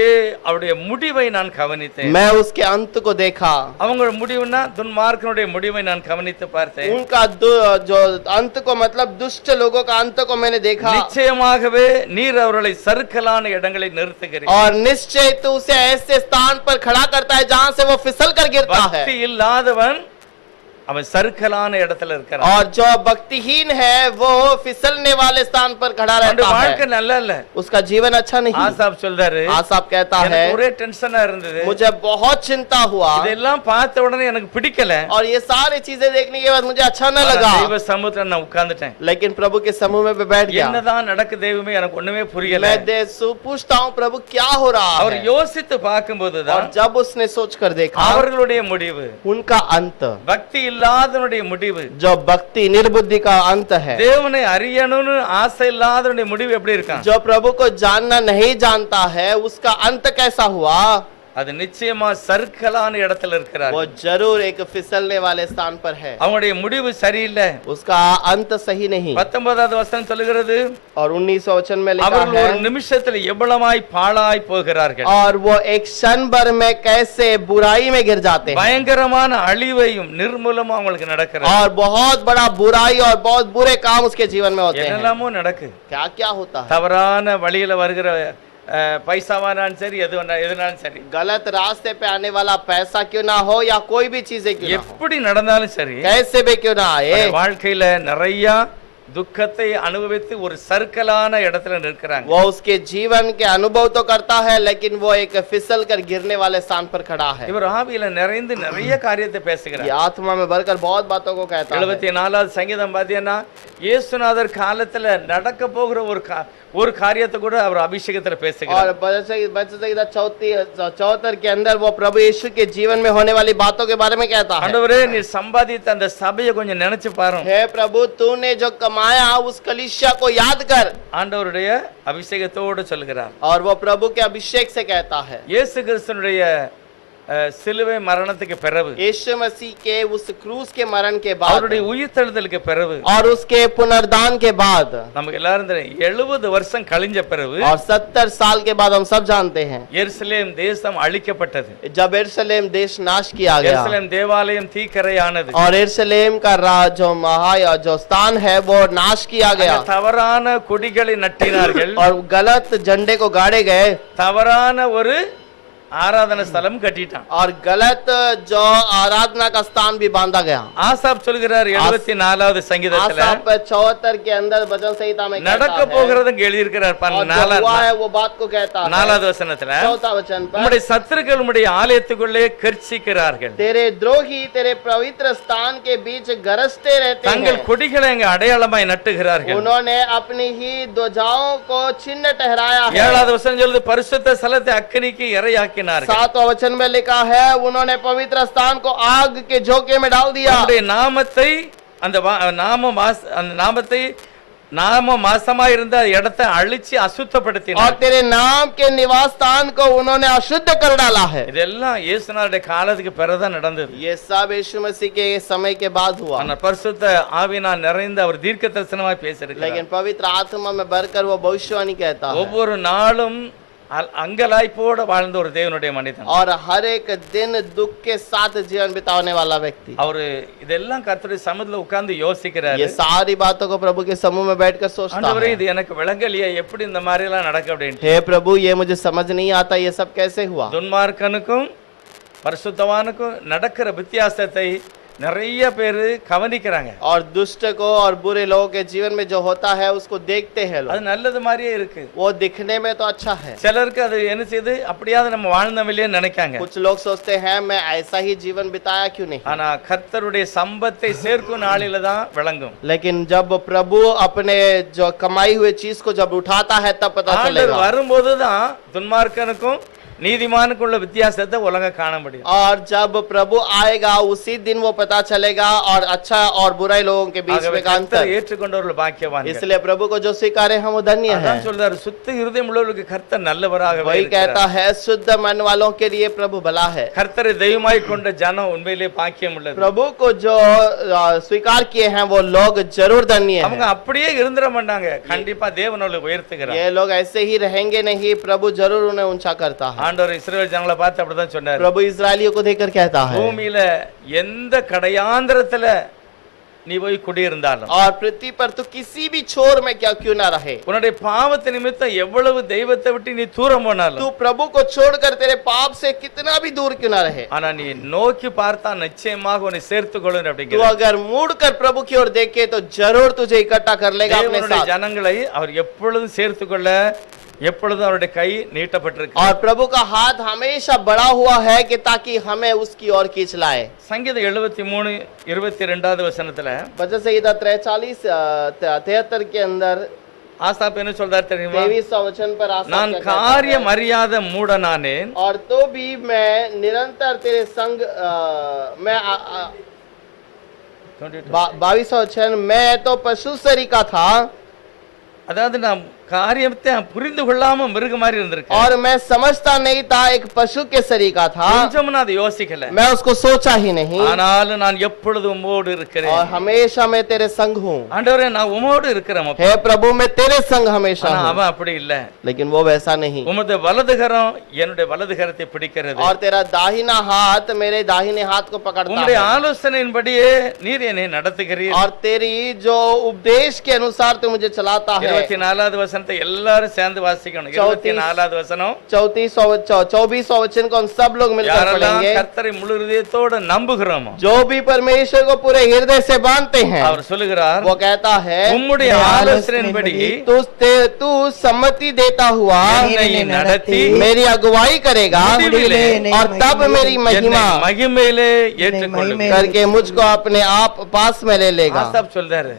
அவருடைய முடிவை நான் கவனித்தேன். मैं उसके अंत को देखा, அவங்களோட முடிவுனா துன்மார்க்கனுடைய முடிவை நான் கவனித்து பார்த்தேன். उनका जो अंत को मतलब दुष्ट लोगों का अंत को मैंने देखा, நிச்சயமாகவே நீர் அவர்களை சறுக்கலான இடங்களை நிறுத்துகிறீர். और निश्चय तो उसे ऐसे स्थान पर खड़ा करता है जहां से वो फिसल कर गिरता है, பக்தி இல்லாதவன் அவன் சறுக்கலான இடத்துல இருக்கிறான். और जो भक्तिहीन है वो फिसलने वाले स्थान पर खड़ा அவனுடைய रहता வாழ்க்கை है, நல்லா இல்ல. उसका जीवन अच्छा नहीं। ஆசாப் சொல்றாரு, आसाप कहता है, எனக்கு ஒரே டென்ஷனா இருந்தது, मुझे बहुत चिंता हुआ, இதெல்லாம் பார்த்த உடனே எனக்கு பிடிக்கல. और ये सारी चीजें देखने के बाद मुझे अच्छा न ஆனா लगा, தெய்வ சமூகத்துல நான் உட்கார்ந்துட்டேன். लेकिन प्रभु के समूह में बैठ गया। என்னதான் நடக்கு தெய்வமே, எனக்கு ஒண்ணுமே புரியல. मैं पूछता हूँ प्रभु क्या हो रहा அவர் है, யோசித்து பார்க்கும்போதுதான் और जब उसने सोच कर देखा அவர்களுடைய முடிவு, उनका अंत, பக்தி இல்லாதவனுடைய முடிவு, जो भक्ति निर्बुद्धि का अंत है, தேவனை அறியணும்னு ஆசை இல்லாதவனுடைய முடிவு எப்படி இருக்கான்? जो प्रभु को जानना नहीं जानता है उसका अंत कैसा हुआ, அது நிச்சயமா சறுக்கலான இடத்துல இருக்கிறார். वो जरूर एक फिसलने वाले स्थान पर है, அவங்களுடைய முடிவு சரியில்லை. उसका अंत सही नहीं। 19வது வசனம் சொல்லுகிறது, और 19वां वचन में लिखा அவர்கள் ஒரு है, நிமிஷத்துல எவ்வளவாய் பாழாய் போகிறார்கள். और वो एक क्षण भर में कैसे बुराई में गिर जाते हैं, பயங்கரமான அழிவையும் நிர்மூலமும் அவங்களுக்கு நடக்கிறது. और बहुत बड़ा बुराई और बहुत बुरे काम उसके जीवन में होते हैं। என்னெல்லாமோ நடக்கு. क्या क्या होता है? தவறான வழியில வருகிற பைசாவானாலும் சரி எதுனாலும் சரி, गलत रास्ते पे आने वाला पैसा क्यों ना हो या कोई भी चीजें क्यों ना हो, எப்படி நடந்தாலும் சரி, कैसे भी क्यों ना आए, வாழ்க்கையில நிறைய துக்கத்தை அனுபவித்து ஒரு சர்க்கலான இடத்துல நிற்கிறாங்க. वो उसके जीवन के अनुभव तो करता है, लेकिन वो एक फिसल कर गिरने वाले स्थान पर खड़ा है। இவர் ஆவியில நிறைந்து நிறைய காரியத்தை பேசுகிறார். ये आत्मा में भरकर बहुत बातों को कहता है। 74வது சங்கீதம் பார்த்தீங்கன்னா, இயேசுநாதர் காலத்துல நடக்க போகிற ஒரு காரியத்தை கூட அவர் அபிஷேகத்துல और பேசுகிறார். 74 के अंदर वो प्रभु यीशु के जीवन में होने वाली बातों के बारे में कहता है। ஆண்டவரே, நீ சம்பாதித்த அந்த சபையை கொஞ்சம் நினைச்சு பாருங்க. हे प्रभु, तूने जो कमाया उस कलीसिया को याद कर। ஆண்டவருடைய அபிஷேகத்தோடு சொல்கிறார். और वो प्रभु के अभिषेक से कहता है। இயேசு கிறிஸ்துனுடைய சிலுவை மரணத்துக்கு பிறகு, यीशु मसीह के उस क्रूस के मरण के बाद அவருடைய உயிர்த்தெழுதலுக்கு பிறகு, और उसके पुनर्दान के बाद, நமக்கு எல்லாரும் தெரியும், 70 வருஷம் கழிஞ்ச பிறகு और 70 साल के बाद हम सब जानते हैं, எருசலேம் தேசம் அழிக்கப்பட்டது. जब यरूशलेम देश नाश किया गया, எருசலேம் தேவாலயம் தீக்கரையானது. और यरूशलेम का जो जो स्थान है वो नाश किया गया, அங்க தவறான கொடிகளை நட்டினார்கள். और गलत झंडे को गाड़े गए, தவறான ஒரு ஆராதனை ஸ்தலம் கட்டிட்டான். और गलत जो आराधना का स्थान भी बांधा गया। ஆசாப் சொல்கிறார் 74வது சங்கீதத்துல, आसाफ 74 के अंदर भजन संहिता में நடக்க कहता है, போகிறதும் எழுதியிருக்கிறார். और जो हुआ है वो बात को कहता है। 4வது வசனத்துல, 4वां वचन पर, உம்முடைய சத்துருக்கள் உம்முடைய ஆலயத்துக்குள்ளே கர்ச்சிக்கிறார்கள். तेरे द्रोही तेरे पवित्र स्थान के बीच गरजते रहते தங்கள் हैं, கொடிகளை அங்க அடையாளமாய் நட்டுகிறார்கள். उन्होंने अपनी ही ध्वजाओं को चिन्ह ठहराया है। 7வது வசனம் சொல்லுது, பரிசுத்த ஸ்தலத்தை அக்கினிக்கு இரையாக்கினார்கள். 7वां वचन में लिखा है, उन्होंने पवित्र स्थान को आग के झोंके में डाल दिया। அவருடைய நாமத்தை அந்த நாமத்தை நாம மாசமா இருந்த இடத்தை அழிச்சு और அசுத்தப்படுத்தினார். तेरे नाम के निवास स्थान को उन्होंने अशुद्ध कर डाला है। இதெல்லாம் இயேசுநாதருடைய காலத்துக்கு பிறகுதான் நடந்தது. ये सब यीशु मसीह के समय के बाद हुआ, ஆனா பரிசுத்த ஆவியினால் நிறைந்து அவர் தீர்க்க தரிசனமாய் பேசியிருக்கிறார். लेकिन पवित्र आत्मा में भरकर वो भविष्यवाणी कहता है। ஒவ்வொரு நாளும் அங்கலாய்ப்போட வாழ்ந்த ஒரு தேவனுடைய மனிதன். और हर एक दिन दुख के साथ जीवन बिताने वाला व्यक्ति, அவரு இதெல்லாம் கர்த்தருடைய சமூகத்துல உட்கார்ந்து யோசிக்கிறாரு. ये सारी बातों को प्रभु के समूह में बैठकर सोचता ஆண்டவரே, है, இது எனக்கு விளங்கலையே, எப்படி இந்த மாதிரி எல்லாம் நடக்க அப்படின்னு. हे प्रभु, ये मुझे समझ नहीं आता, ये सब कैसे हुआ। துன்மார்க்கனுக்கும் பரிசுத்தவானுக்கும் நடக்கிற வித்தியாசத்தை நிறைய பேரு கவனிக்கிறாங்க. और दुष्ट को और बुरे लोगों के जीवन में जो होता है उसको देखते हैं அது लोग, நல்லது மாதிரியே இருக்கு. वो दिखने में तो अच्छा है। சிலருக்கு அது என்ன செய்யுது, அப்படியாவது நம்ம வாழ்ந்தமில்லையே நினைக்காங்க. कुछ लोग सोचते हैं मैं ऐसा ही जीवन बिताया क्यों नहीं, ஆனா கர்த்தருடைய சம்பத்தை சேர்க்கும் நாளில தான் விளங்கும். लेकिन जब प्रभु अपने जो कमाई हुए चीज को जब उठाता है तब पता ஆண்டவர் चलेगा। வரும்போதுதான் துன்மார்க்கனுக்கும் நீதிமானுக்குள்ள வித்தியாசத்தை உலகம் காண முடியும். और जब प्रभु आएगा उसी दिन वो पता चलेगा और अच्छा और बुराई लोगों के बीच में का अंतर। கர்த்தரை ஏற்றுக்கொண்டவர்கள் பாக்கியவான்கள். इसलिए प्रभु को जो स्वीकारे हम वो धन्य हैं। அதான் சொல்றாரு, சுத்த இருதயம் உள்ளவர்களுக்கு கர்த்தர் நல்லவராகவே वही இருக்கிறார். कहता है, शुद्ध मन वालों के लिए प्रभु भला है। கர்த்தரை தெய்வமாய் கொண்ட ஜனம் உண்மையிலேயே பாக்கியம் உள்ளது. प्रभु को जो स्वीकार किए हैं वो लोग जरूर धन्य அவங்க हैं। அப்படியே இருந்துட மாட்டாங்க, கண்டிப்பா தேவன் அவர்களை உயர்த்துகிறார். ये लोग ऐसे ही रहेंगे नहीं, प्रभु जरूर उन्हें ऊंचा करता है। ஆண்டவர் இஸ்ரவேல் ஜனங்களை பார்த்து அப்படிதான் சொன்னார். प्रभु इस्राएलियों को देखकर कहता है, பூமியில எந்த கடையாந்திரத்துல நீ போய் குடியிருந்தாலும், और पृथ्वी पर तो किसी भी छोर में क्या क्यों ना रहे, உன்னுடைய பாவத்து நிமித்தம் எவ்வளவு தெய்வத்தை விட்டு நீ தூரம் तू போனாலும், प्रभु को छोड़कर तेरे पाप से कितना भी दूर क्यों ना रहे, ஆனா நீ நோக்கி பார்த்தா நிச்சயமாக உன்னை சேர்த்துக் கொள்ளும் तू அப்படிங்கிற अगर मुड़कर प्रभु की ओर देखे तो जरूर तुझे इकट्ठा कर लेगा अपने தேவனுடைய साथ। ஜனங்களை அவர் எப்பொழுதும் சேர்த்துக்கொள்ள எப்பொழுதும் அவருடைய கை நீட்டப்பட்டிருக்கு. और प्रभु का हाथ हमेशा बड़ा हुआ है कि ताकि हमें उसकी ओर खींच लाए। சங்கீதம் 73:22 வசனத்துல भजन संहिता 73 के अंदर ஆசாப் என்ன சொல்றாரு தெரியுமா? 23वां वचन पर आसाफ நான் क्या कहता காரியம் है? அறியாத மூடனானேன், और तो भी मैं निरंतर तेरे संग मैं 22वां वचन, मैं तो पशु सरी का था, அதாவது நான் காரியத்தை புரிந்து கொள்ளாம மிருக மாதிரி இருந்திருக்கு. और मैं समझता नहीं था, एक पशु के शरीर का था, கொஞ்சம் நான் அதை யோசிக்கல. मैं उसको सोचा ही नहीं। ஆனாலும் நான் எப்பொழுதும் உம்மோடு இருக்கிறேன். और हमेशा मैं तेरे संग हूँ। ஆண்டவரே நான் உம்மோடு இருக்கிறேன். हे प्रभु, मैं तेरे संग हमेशा ஆனா हूँ। அவன் அப்படி இல்ல. लेकिन वो वैसा नहीं। உமது வலதுகரம் என்னுடைய வலதுகரத்தை பிடிக்கிறது. और तेरा दाहिना हाथ मेरे दाहिने हाथ को पकड़ता உம்முடைய है। ஆலோசனையின்படியே நீர் என்னை நடத்துகிறீர். और तेरी जो उपदेश के अनुसार तू मुझे चलाता है। 24வது வசனத்தை எல்லாரும் சேர்ந்து வாசிக்கணும். 24வது வசனம். 24वां वचन को हम सब लोग मिलकर யாரெல்லாம் पढ़ेंगे। கர்த்தரை முழு இதயத்தோட நம்புகிறோமோ, जो भी परमेश्वर को पूरे हृदय से मानते हैं, அவர் சொல்லுகிறார், वो कहता है உம்முடைய ஆலோசனையின்படி तू सम्मति देता हुआ என்னை நடத்தி मेरी अगुवाई करेगा முடிவிலே और तब मेरी என்னை महिमा மகிமையிலே ஏற்றுக்கொள்ளும். करके मुझको अपने आप पास में ले लेगा। ஆசாப் சொல்றாரு,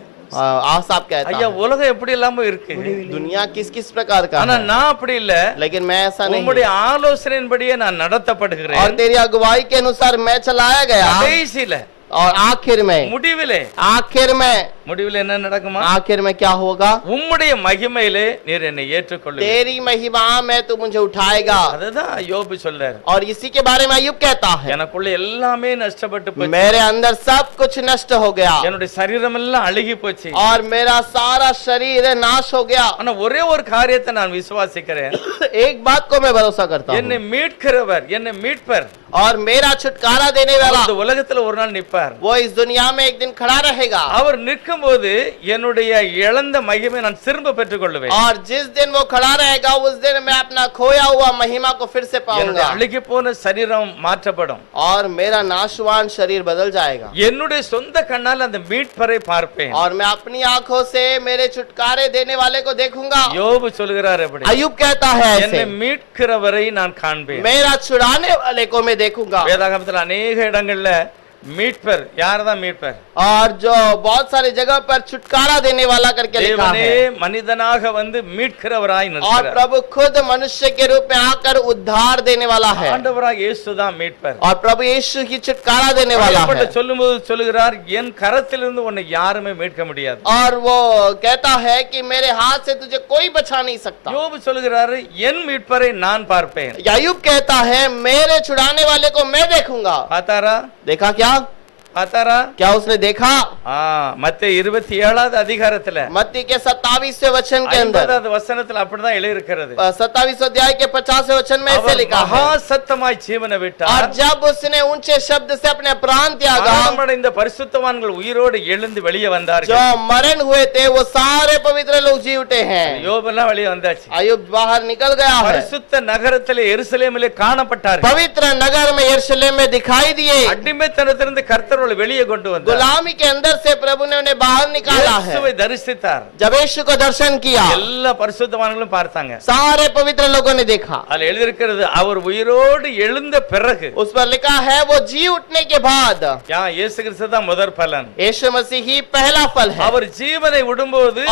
आसाप कहता ஐயா है, உலகம் எப்படி இல்லாம இருக்கு, दुनिया किस किस प्रकार का ஆனா है, நான் அப்படி இல்ல. लेकिन मैं ऐसा नहीं। உம்முடைய ஆலோசனையின்படியே நான் और நடத்தப்படுகிறேன். तेरी अगुवाई के अनुसार मैं चलाया गया। கடைசில और आखिर में முடிவிலே என்ன நடக்குமா? आखिर में क्या होगा? உம்முடைய மகிமையிலே நீர் என்னை ஏற்றுக்கொள்ளுவீர். तेरी महिमा में तू मुझे उठाएगा। அதுதான் யோபு சொல்றாரு. और इसी के बारे में अय्यूब कहता है, எனக்குள்ள எல்லாமே நஷ்டப்பட்டு போச்சு, मेरे अंदर सब कुछ नष्ट हो गया என்னுடைய சரீரம் எல்லாம் அழுகி போச்சு. और मेरा सारा शरीर नाश हो गया। ஆனா ஒரே ஒரு காரியத்தை நான் விசுவாசிக்கிறேன், एक बात को मैं भरोसा करता என்னை हूँ, மீட்கிறவர், என்னை மீட்பர் और मेरा छुटकारा देने वाला இந்த உலகத்துல ஒரு நாள் நிப்பார். वो इस दुनिया में एक दिन खड़ा रहेगा। அவர் நிற்கும் போது என்னுடைய இழந்த மகிமை நான் திரும்ப பெற்றுக் கொள்ளுவேன். और जिस दिन वो खड़ा रहेगा, उस दिन मैं अपना खोया हुआ महिमा को फिर से என்னுடைய पाऊंगा அழுகி போன சரீரம் மாற்றப்படும். और मेरा नाशवान शरीर बदल जाएगा। என்னுடைய சொந்த கண்ணால் அந்த மீட்பரை பார்ப்பேன். और मैं अपनी आंखों से मेरे छुटकारे देने वाले को देखूंगा। யோபு சொல்கிறார் அப்படி, अय्यूब कहता है என்னை ऐसे, மீட்கிறவரை நான் காண்பேன். मेरा छुड़ाने वाले को मैं देखूंगा। வேதாகமத்தில் अनेक இடங்கள்ல மீட்பர் யார்தான் மீட்பர்? और जो बहुत सारी जगह पर छुटकारा देने वाला करके लिखा தேவனே है, மனிதனாக வந்து மீட்கிறவராய் और நிற்கிறார். प्रभु खुद मनुष्य के रूप में आकर उद्धार देने वाला है। ஆண்டவராக இயேசுதான் மீட்பர். और प्रभु यीशु ही छुटकारा देने वाला है। சொல்லும்போது சொல்லுகிறார், என் கரத்திலிருந்து உன்னை யாருமே மீட்க முடியாது. और वो कहता है कि मेरे हाथ से तुझे कोई बचा नहीं सकता। யோபு சொல்லுகிறாரு, என் மீட்பரை நான் பார்ப்பேன். अय्यूब कहता है, मेरे छुड़ाने वाले को मैं देखूंगा। பார்த்தாரா? देखा क्या? பார்த்தாரா? क्या उसने देखा? மத்தேயு 27வது அதிகாரத்துல मत्ती के 27वें वचन के अंदर 50வது வசனத்துல அப்படிதான் எழுதி இருக்கிறது. 27वें अध्याय के 50वें वचन में ऐसे लिखा है, மகா சத்தமாய் ஜீவனை और விட்டார். जब उसने ऊंचे शब्द से अपने प्राण त्यागा, மரணமடைந்த பரிசுத்தவான்கள் உயிரோடு எழுந்து வெளியே வந்தார்கள். जो मरण हुए थे वो सारे पवित्र लोग जी उठे हैं। யோபெல்லாம் வெளியே வந்தாச்சு. अय्यूब बाहर निकल गया है। பரிசுத்த நகரத்திலே எருசலேமிலே காணப்பட்டார்கள். पवित्र नगर में यरूशलेम में दिखाई दिए। அடிமைத்தனத்திலிருந்து கர்த்தர் வெளியே கொண்டு வந்தார். गुलामी के अंदर से प्रभु ने उन्हें बाहर निकाला है। இயேசுவை தரிசித்தார். जब यीशु को दर्शन किया, எல்லா பரிசுத்தவான்களும் பார்த்தாங்க. सारे पवित्र लोगों ने देखा। அதுல எழுதி இருக்கிறது, அவர் உயிரோடு எழுந்த பிறகு, उस पर लिखा है वो जी उठने के बाद, இயேசு கிறிஸ்து தான் முதற் பலன். यीशु मसीह ही पहला फल है। அவர் ஜீவனை விடும்போது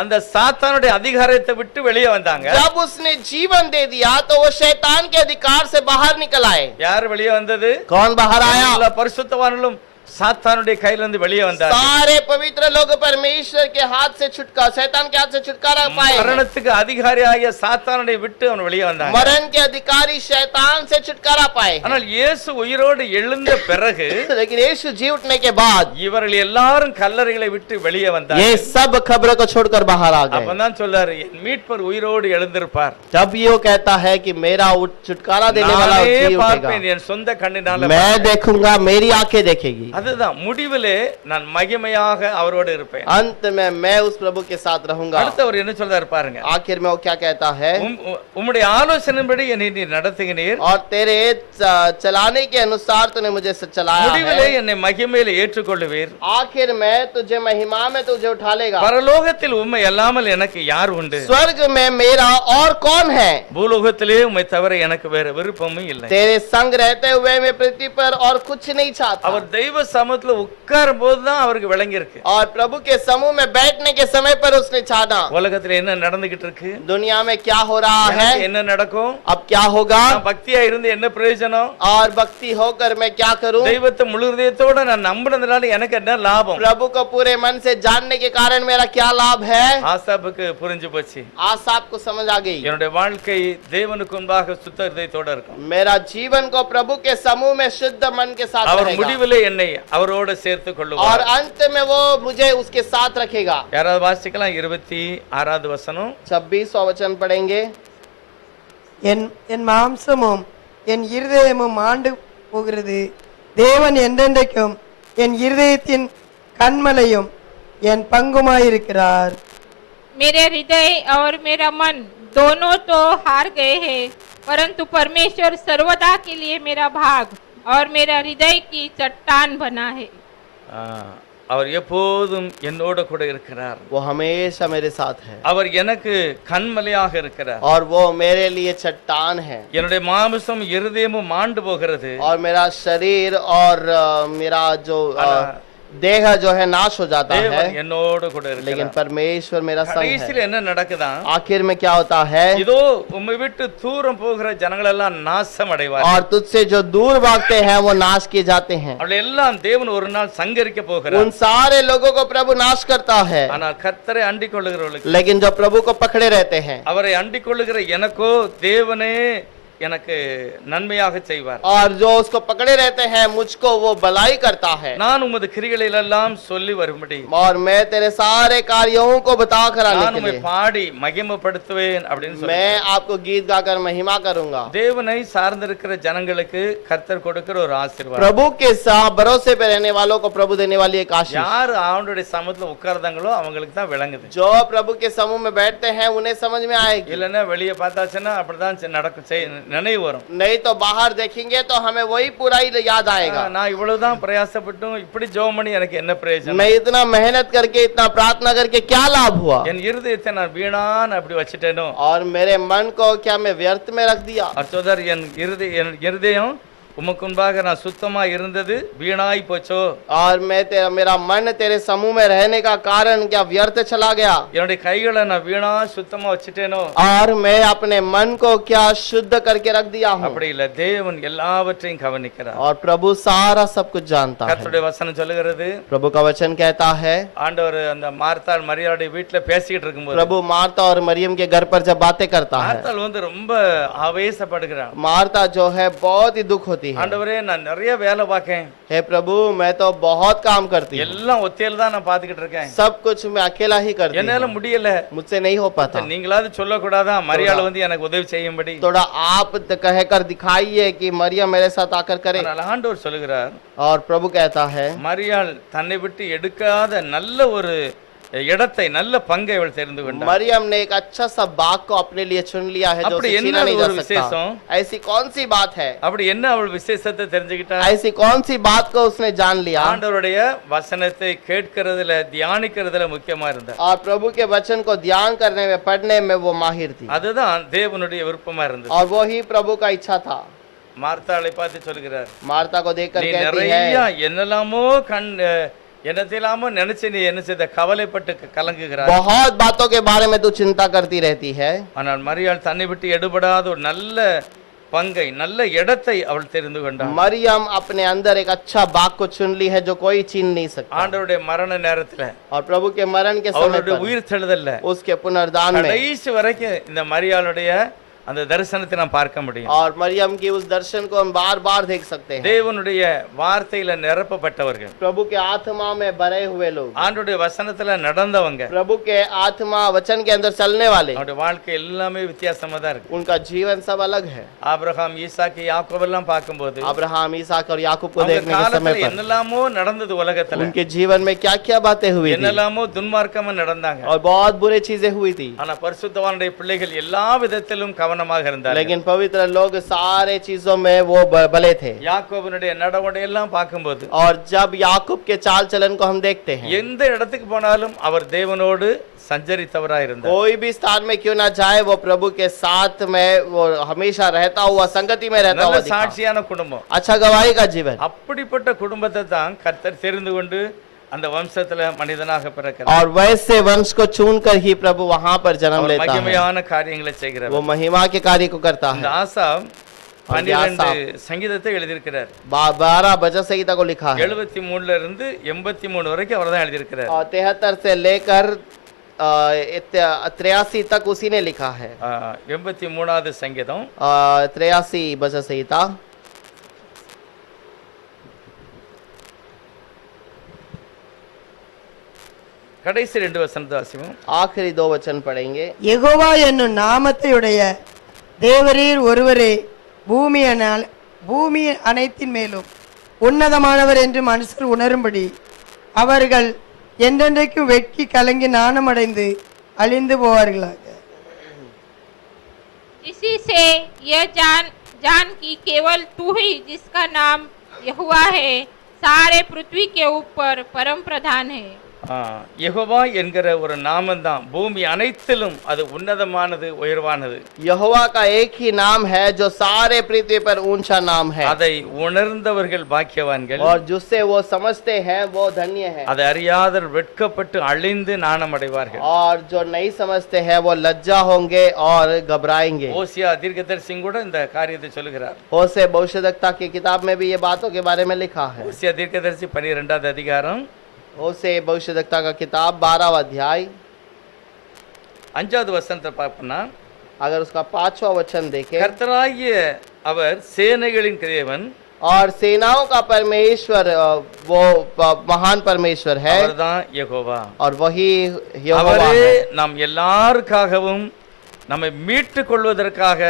அந்த சாத்தானுடைய அதிகாரத்தை விட்டு வெளியே வந்தாங்க. जब उसने जीवन दे दिया तो वो शैतान के अधिकार से बाहर निकल आए। யார் வெளியே வந்தது? कौन बाहर आया? எல்லா பரிசுத்தவான்களும் சாத்தானுடைய கையிலிருந்து வெளியே வந்தார். सारे पवित्र लोग परमेश्वर के हाथ से छुटकारा, शैतान के हाथ से छुटकारा पाए। மரணத்துக்கு அதிகாரியாகிய சாத்தானை விட்டு அவன் வெளியே வந்தாங்க. मरण के अधिकारी शैतान से छुटकारा पाए। ஆனால் இயேசு உயிரோடு எழுந்த பிறகு, लेकिन यीशु जी उठने के बाद இவர்கள் எல்லாரும் கல்லறைகளை விட்டு வெளியே ये வந்தார்கள். सब खबरों को छोड़कर बाहर आ गए। அப்பதான் சொல்றாரு, என் மீட்பர் உயிரோடு எழுந்திருப்பார். जब ये कहता है कि मेरा छुटकारा देने वाला நானே जी பார்ப்பேன், उठेगा, என் சொந்த கண்ணினால मैं देखूंगा, मेरी आंखें देखेगी। அதுதான் முடிவிலே நான் மகிமையாக அவரோடு இருப்பேன். अंत में मैं उस प्रभु के साथ रहूंगा। அடுத்து அவர் என்ன சொல்றாரு பாருங்க. आखिर में वो क्या कहता है? உம்முடைய ஆலோசனையின்படி என்னை நீர் நடத்துகிறீர். और तेरे चलाने के अनुसार तूने मुझे चलाया முடிவிலே है। என்னை மகிமையிலே ஏற்றுக்கொள்ளுவீர். आखिर में तुझे महिमा में तुझे उठा लेगा। பரலோகத்தில் உம்மை அல்லாமல் எனக்கு யார் உண்டு? स्वर्ग में मेरा और कौन है? பூலோகத்திலே உம்மை தவிர எனக்கு வேற விருப்பமும் இல்லை. तेरे संग रहते हुए मैं पृथ्वी पर और कुछ नहीं चाहता। அவர் தெய்வ சமூகத்துல உட்காரும் போதுதான் அவருக்கு விளங்கி இருக்கு और प्रभु के समूह में बैठने के समय पर उसने छाना உலகத்துல என்ன நடந்துகிட்டு இருக்கு, दुनिया में क्या हो रहा है, எனக்கு என்ன நடக்கும், अब क्या होगा, நான் பக்தியா இருந்து என்ன பிரயோஜனம், और भक्ति होकर मैं क्या करूं, தெய்வத்தை முழு இதயத்தோட நான் நம்பினதுனால எனக்கு என்ன லாபம். प्रभु को पूरे मन से जानने के कारण मेरा क्या लाभ है। ஆசாப்புக்கு புரிஞ்சு போச்சு, आसाप को समझ आ गई, என்னுடைய வாழ்க்கை தேவனுக்கு முன்பாக சுத்த இதயத்தோட இருக்கும். मेरा जीवन को प्रभु के समूह में शुद्ध मन के साथ அவர் रहेगा, முடிவிலே என்னை அவரோட சேர்த்து और கொள்ளுவார். अंत में वो मुझे उसके साथ रखेगा। யாராவது வாசிக்கலாம் 26வது வசனம். 26वां वचन पढ़ेंगे। என் என் மாம்சமும் என் இருதயமும் ஆண்டு போகிறது, தேவன் என்றென்றைக்கும் என் இருதயத்தின் கண்மலையும் என் பங்குமாயிருக்கிறார். मेरे हृदय और मेरा मन दोनों तो हार गए हैं, परंतु परमेश्वर सर्वदा के लिए मेरा भाग और मेरा हृदय की चट्टान बना है। அவர் எப்போதும் என்னோட கூட இருக்கிறார், वो हमेशा मेरे साथ है, அவர் எனக்கு கண்மலையாக இருக்கிறார். और वो मेरे लिए चट्टान है, என்னுடைய மாம்சம் இருதயமும் மாண்டு போகிறது, और मेरा शरीर और मेरा जो देह जो है नाश हो जाता है, தேவன் என்னோட கூட लेकिन இருக்கிறார். परमेश्वर मेरा संग है। கடைசியில் என்ன நடக்குதா, आखिर में क्या होता है, இதோ உம்மை விட்டு தூரம் போகிற ஜனங்கள் எல்லாம் நாசம் அடைவார், और तुझसे जो दूर भागते हैं वो नाश किए जाते हैं। அவளை எல்லாம் தேவன் ஒரு நாள் சங்கரிக்க போகிறார். उन सारे लोगों को प्रभु नाश करता है, ஆனால் கர்த்தரை அண்டிக் கொள்ளுகிறவர்களுக்கு, लेकिन जो प्रभु को पकड़े रहते हैं, அவரை அண்டிக் கொள்ளுகிற எனக்கோ தேவனே எனக்கு நன்மையாக செய்வார். और जो उसको पकड़े रहते हैं मुझको वो भलाई करता है। நான் உமது கிரிகளிலெல்லாம் சொல்லி வரும்படி, और मैं तेरे सारे कार्यों को बता कर आने நான் के உம்மை लिए பாடி மகிமைப்படுத்துவேன் அப்படின்னு சொல்லி मैं आपको गीत गाकर महिमा करूंगा। தேவனை சார்ந்திருக்கிற ஜனங்களுக்கு கர்த்தர் கொடுக்கிற ஒரு ஆசீர்வாதம். प्रभु के साथ भरोसे पे रहने वालों को प्रभु देने वाली एक आशीष। யார் ஆண்டவருடைய சமூகத்துல உட்கார்ந்தாங்களோ அவங்களுக்கு தான் விளங்குது. जो प्रभु के समूह में बैठते हैं उन्हें समझ में आएगी, இல்லைன்னா வெளியே பார்த்தாச்சுன்னா அப்படிதான் நடக்கும், நினைவு வரும். नहीं तो बाहर देखेंगे तो हमें वही पूरा ही याद आएगा। நான் இவ்வளவுதான் பிரயாசப்பட்டும் இப்படி ஜெபம் பண்ணி எனக்கு என்ன பிரயோஜனம், मैं इतना मेहनत करके इतना प्रार्थना करके क्या लाभ हुआ, என் இருதயத்தை நான் வீணான் அப்படி வச்சுட்டேனோ, और मेरे मन को क्या मैं व्यर्थ में रख दिया। அர்த்தோதர் என் இருதயம் உமக்கு முன்பாக நான் சுத்தமா இருந்தது வீணாய் போச்சோ, और मेरा मन तेरे समूह में रहने का कारण क्या व्यर्थ चला गया, என்னுடைய கைகளை நான் வீணா சுத்தமா வச்சுட்டேனோ, और मैं अपने मन को क्या शुद्ध करके रख दिया हूँ। அப்படி இல்ல, தேவன் எல்லாவற்றையும் கவனிக்கிறார். और प्रभु सारा सब कुछ जानता है। கர்த்தருடைய வசனம் சொல்லுகிறது, प्रभु का वचन कहता है, ஆண்டவர் அந்த மார்த்தாள் மரியாளுடைய வீட்டுல பேசிக்கிட்டு இருக்கும்போது प्रभु मार्ता और मरियम के घर पर जब बातें करता है, மார்த்தாள் வந்து ரொம்ப ஆவேசப்படுகிறாள். मार्ता जो है बहुत ही दुख होती है। ஆண்டவரே நான் நிறைய வேலை பார்க்கேன், हे प्रभु मैं तो बहुत काम करती हूँ, எல்லாம் ஒத்தையில தான் நான் பாத்துக்கிட்டு இருக்கேன், सब कुछ मैं अकेला ही करती என்னால हूँ, முடியல, मुझसे नहीं हो पाता। நீங்களாவது சொல்லக்கூடாதா மரியாள் வந்து எனக்கு உதவி செய்யும்படி. थोड़ा आप कहकर दिखाइए कि मरियम मेरे साथ आकर करे। ஆனால் ஆண்டவர் சொல்லுகிறார், और प्रभु कहता है, மரியாள் தன்னை விட்டு எடுக்காத நல்ல ஒரு இடத்தை நல்ல பங்கை அவள் தெரிந்து கொண்டார். मरियम ने एक अच्छा सा बाग को अपने लिए चुन लिया है जो அப்படி उसे என்ன छीना नहीं जा ஒரு सकता। விசேஷம்? ऐसी कौन सी बात है, அப்படி என்ன அவள் விசேஷத்தை தெரிஞ்சுக்கிட்டா, ऐसी कौन सी बात को उसने जान लिया, ஆண்டவருடைய வசனத்தை கேட்கிறதுல தியானிக்கிறதுல முக்கியமா இருந்தார். और प्रभु के वचन को ध्यान करने में पढ़ने में वो माहिर थी, அதுதான் தேவனுடைய விருப்பமா இருந்தது. और वो ही प्रभु का इच्छा था। மார்த்தாளை பார்த்து சொல்கிறார், मार्ता को देखकर நீ कहती நிறைய है, என்னெல்லாமோ என்னத்தையெல்லாமோ நினைச்சு நீ என்ன செய்த கவலைப்பட்டு கலங்குகிறார். बहुत बातों के बारे में तू चिंता करती रहती है, ஆனால் மரியாள் தன்னை விட்டு எடுபடாத ஒரு நல்ல பங்கை நல்ல இடத்தை அவள் தெரிந்து கொண்டாள். मरियम अपने अंदर एक अच्छा बाग को चुन ली है जो कोई छीन नहीं सकता। ஆண்டவருடைய மரண நேரத்துல और प्रभु के मरण के समय அவருடைய पर உயிர் தெழுதல்ல उसके पुनर्दान में கடைசி வரைக்கும் இந்த மரியாளுடைய அந்த தரிசனத்தை நாம் பார்க்க முடியும். और मरियम की उस दर्शन को हम बार बार देख सकते हैं। தேவனுடைய வார்த்தையில நிரப்பப்பட்டவர்கள், प्रभु के आत्मा में भरे हुए लोग, ஆண்டவருடைய வசனத்துல நடந்தவங்க, प्रभु के आत्मा वचन के अंदर चलने वाले, அவருடைய வாழ்க்கை எல்லாமே வித்தியாசமா தான் இருக்கு. उनका जीवन सब अलग है। ஆபிரகாம் ஈசாக்கு யாக்கோபு எல்லாம் பார்க்கும்போது अब्राहम इसहाक और याकूब को அவங்க देखने के समय காலத்துல पर என்னெல்லாமோ நடந்தது உலகத்துல, उनके जीवन में क्या क्या बातें हुई थी என்னெல்லாமோ துன்மார்க்கமா நடந்தாங்க. और बहुत बुरी चीजें हुई थी, ஆனா பரிசுத்தவானுடைய பிள்ளைகள் எல்லா விதத்திலும் கவனமா பூரணமாக இருந்தார். लेकिन पवित्र लोग सारे चीजों में वो भले थे। யாக்கோபனுடைய நடவடிக்கை எல்லாம் பார்க்கும்போது और जब याकूब के चाल चलन को हम देखते हैं, எந்த இடத்துக்கு போனாலும் அவர் தேவனோடு சஞ்சரித்தவராய் இருந்தார். कोई भी स्थान में क्यों ना जाए वो प्रभु के साथ में वो हमेशा रहता हुआ, संगति में रहता நல்ல हुआ दिखा। சாட்சியான குடும்பம். अच्छा गवाही का जीवन। அப்படிப்பட்ட குடும்பத்தை தான் கர்த்தர் தெரிந்து கொண்டு அந்த வம்சத்துல மனிதனாக பிறக்கிறார். और वैसे वंश को चुनकर ही प्रभु वहां पर जन्म அவர் लेता है। மகிமையான காரியங்களை செய்கிறார். वो महिमा के कार्य को करता இந்த है। ஆசாப் 12 சங்கீதத்தை எழுதியிருக்கிறார். 12 भजन संहिता को लिखा है। 73ல இருந்து 83 वரைக்கும் அவர் தான் எழுதியிருக்கிறார். और 73 से लेकर 83 तक उसी ने लिखा है। 83வது சங்கீதம் 83 भजन संहिता கடைசி 2 வசனத்தை வாசிப்போம். आखिरी 2 वचन पढ़ेंगे। யெகோவா என்னும் நாமத்தையுடைய தேவரீர் ஒருவரே பூமி அனைத்தின் மேலும் உன்னதமானவர் என்று மனுஷர் உணரும்படி அவர்கள் என்றென்றைக்கும் வெட்கி கலங்கி நாணமடைந்து அழிந்து போவார்களாக. इसी से यह जान कि केवल तू ही जिसका नाम यहोवा है सारे पृथ्वी के ऊपर परम प्रधान है. யெகோவா என்கிற ஒரு நாமம் தான் பூமி அனைத்திலும் அது உன்னதமானது, உயர்வானது. यहोवा का एक ही नाम है जो सारे पृथ्वी पर ऊंचा नाम है। அதை உணர்ந்தவர்கள் பாக்கியவான்கள். और जिससे वो समझते हैं वो धन्य है। அதை அறியாதவர் வெட்கப்பட்டு அழிந்து நாணமடைவார்கள். और जो नहीं समझते हैं वो लज्जा होंगे और घबराएंगे। ஓசியா தீர்க்கதரிசி கூட இந்த காரியத்தை சொல்லுகிறார். होशे भविष्यवक्ता की किताब में भी ये बातों के बारे में लिखा है। ஓசியா தீர்க்கதரிசி 12வது அதிகாரம் होशे भविष्यवक्ता का किताब 12वां अध्याय 5வது வசனத்தை பார்ப்போம்னா, अगर उसका 5वां वचन देखें, கர்த்தராகிய அவர் சேனைகளின் தேவன், और सेनाओं का परमेश्वर वो महान परमेश्वर है, அவர்தான் யெகோவா. और वही यहोवा அவரே है। நாம் எல்லாருக்காகவும் நம்மை மீட்டுக் கொள்வதற்காக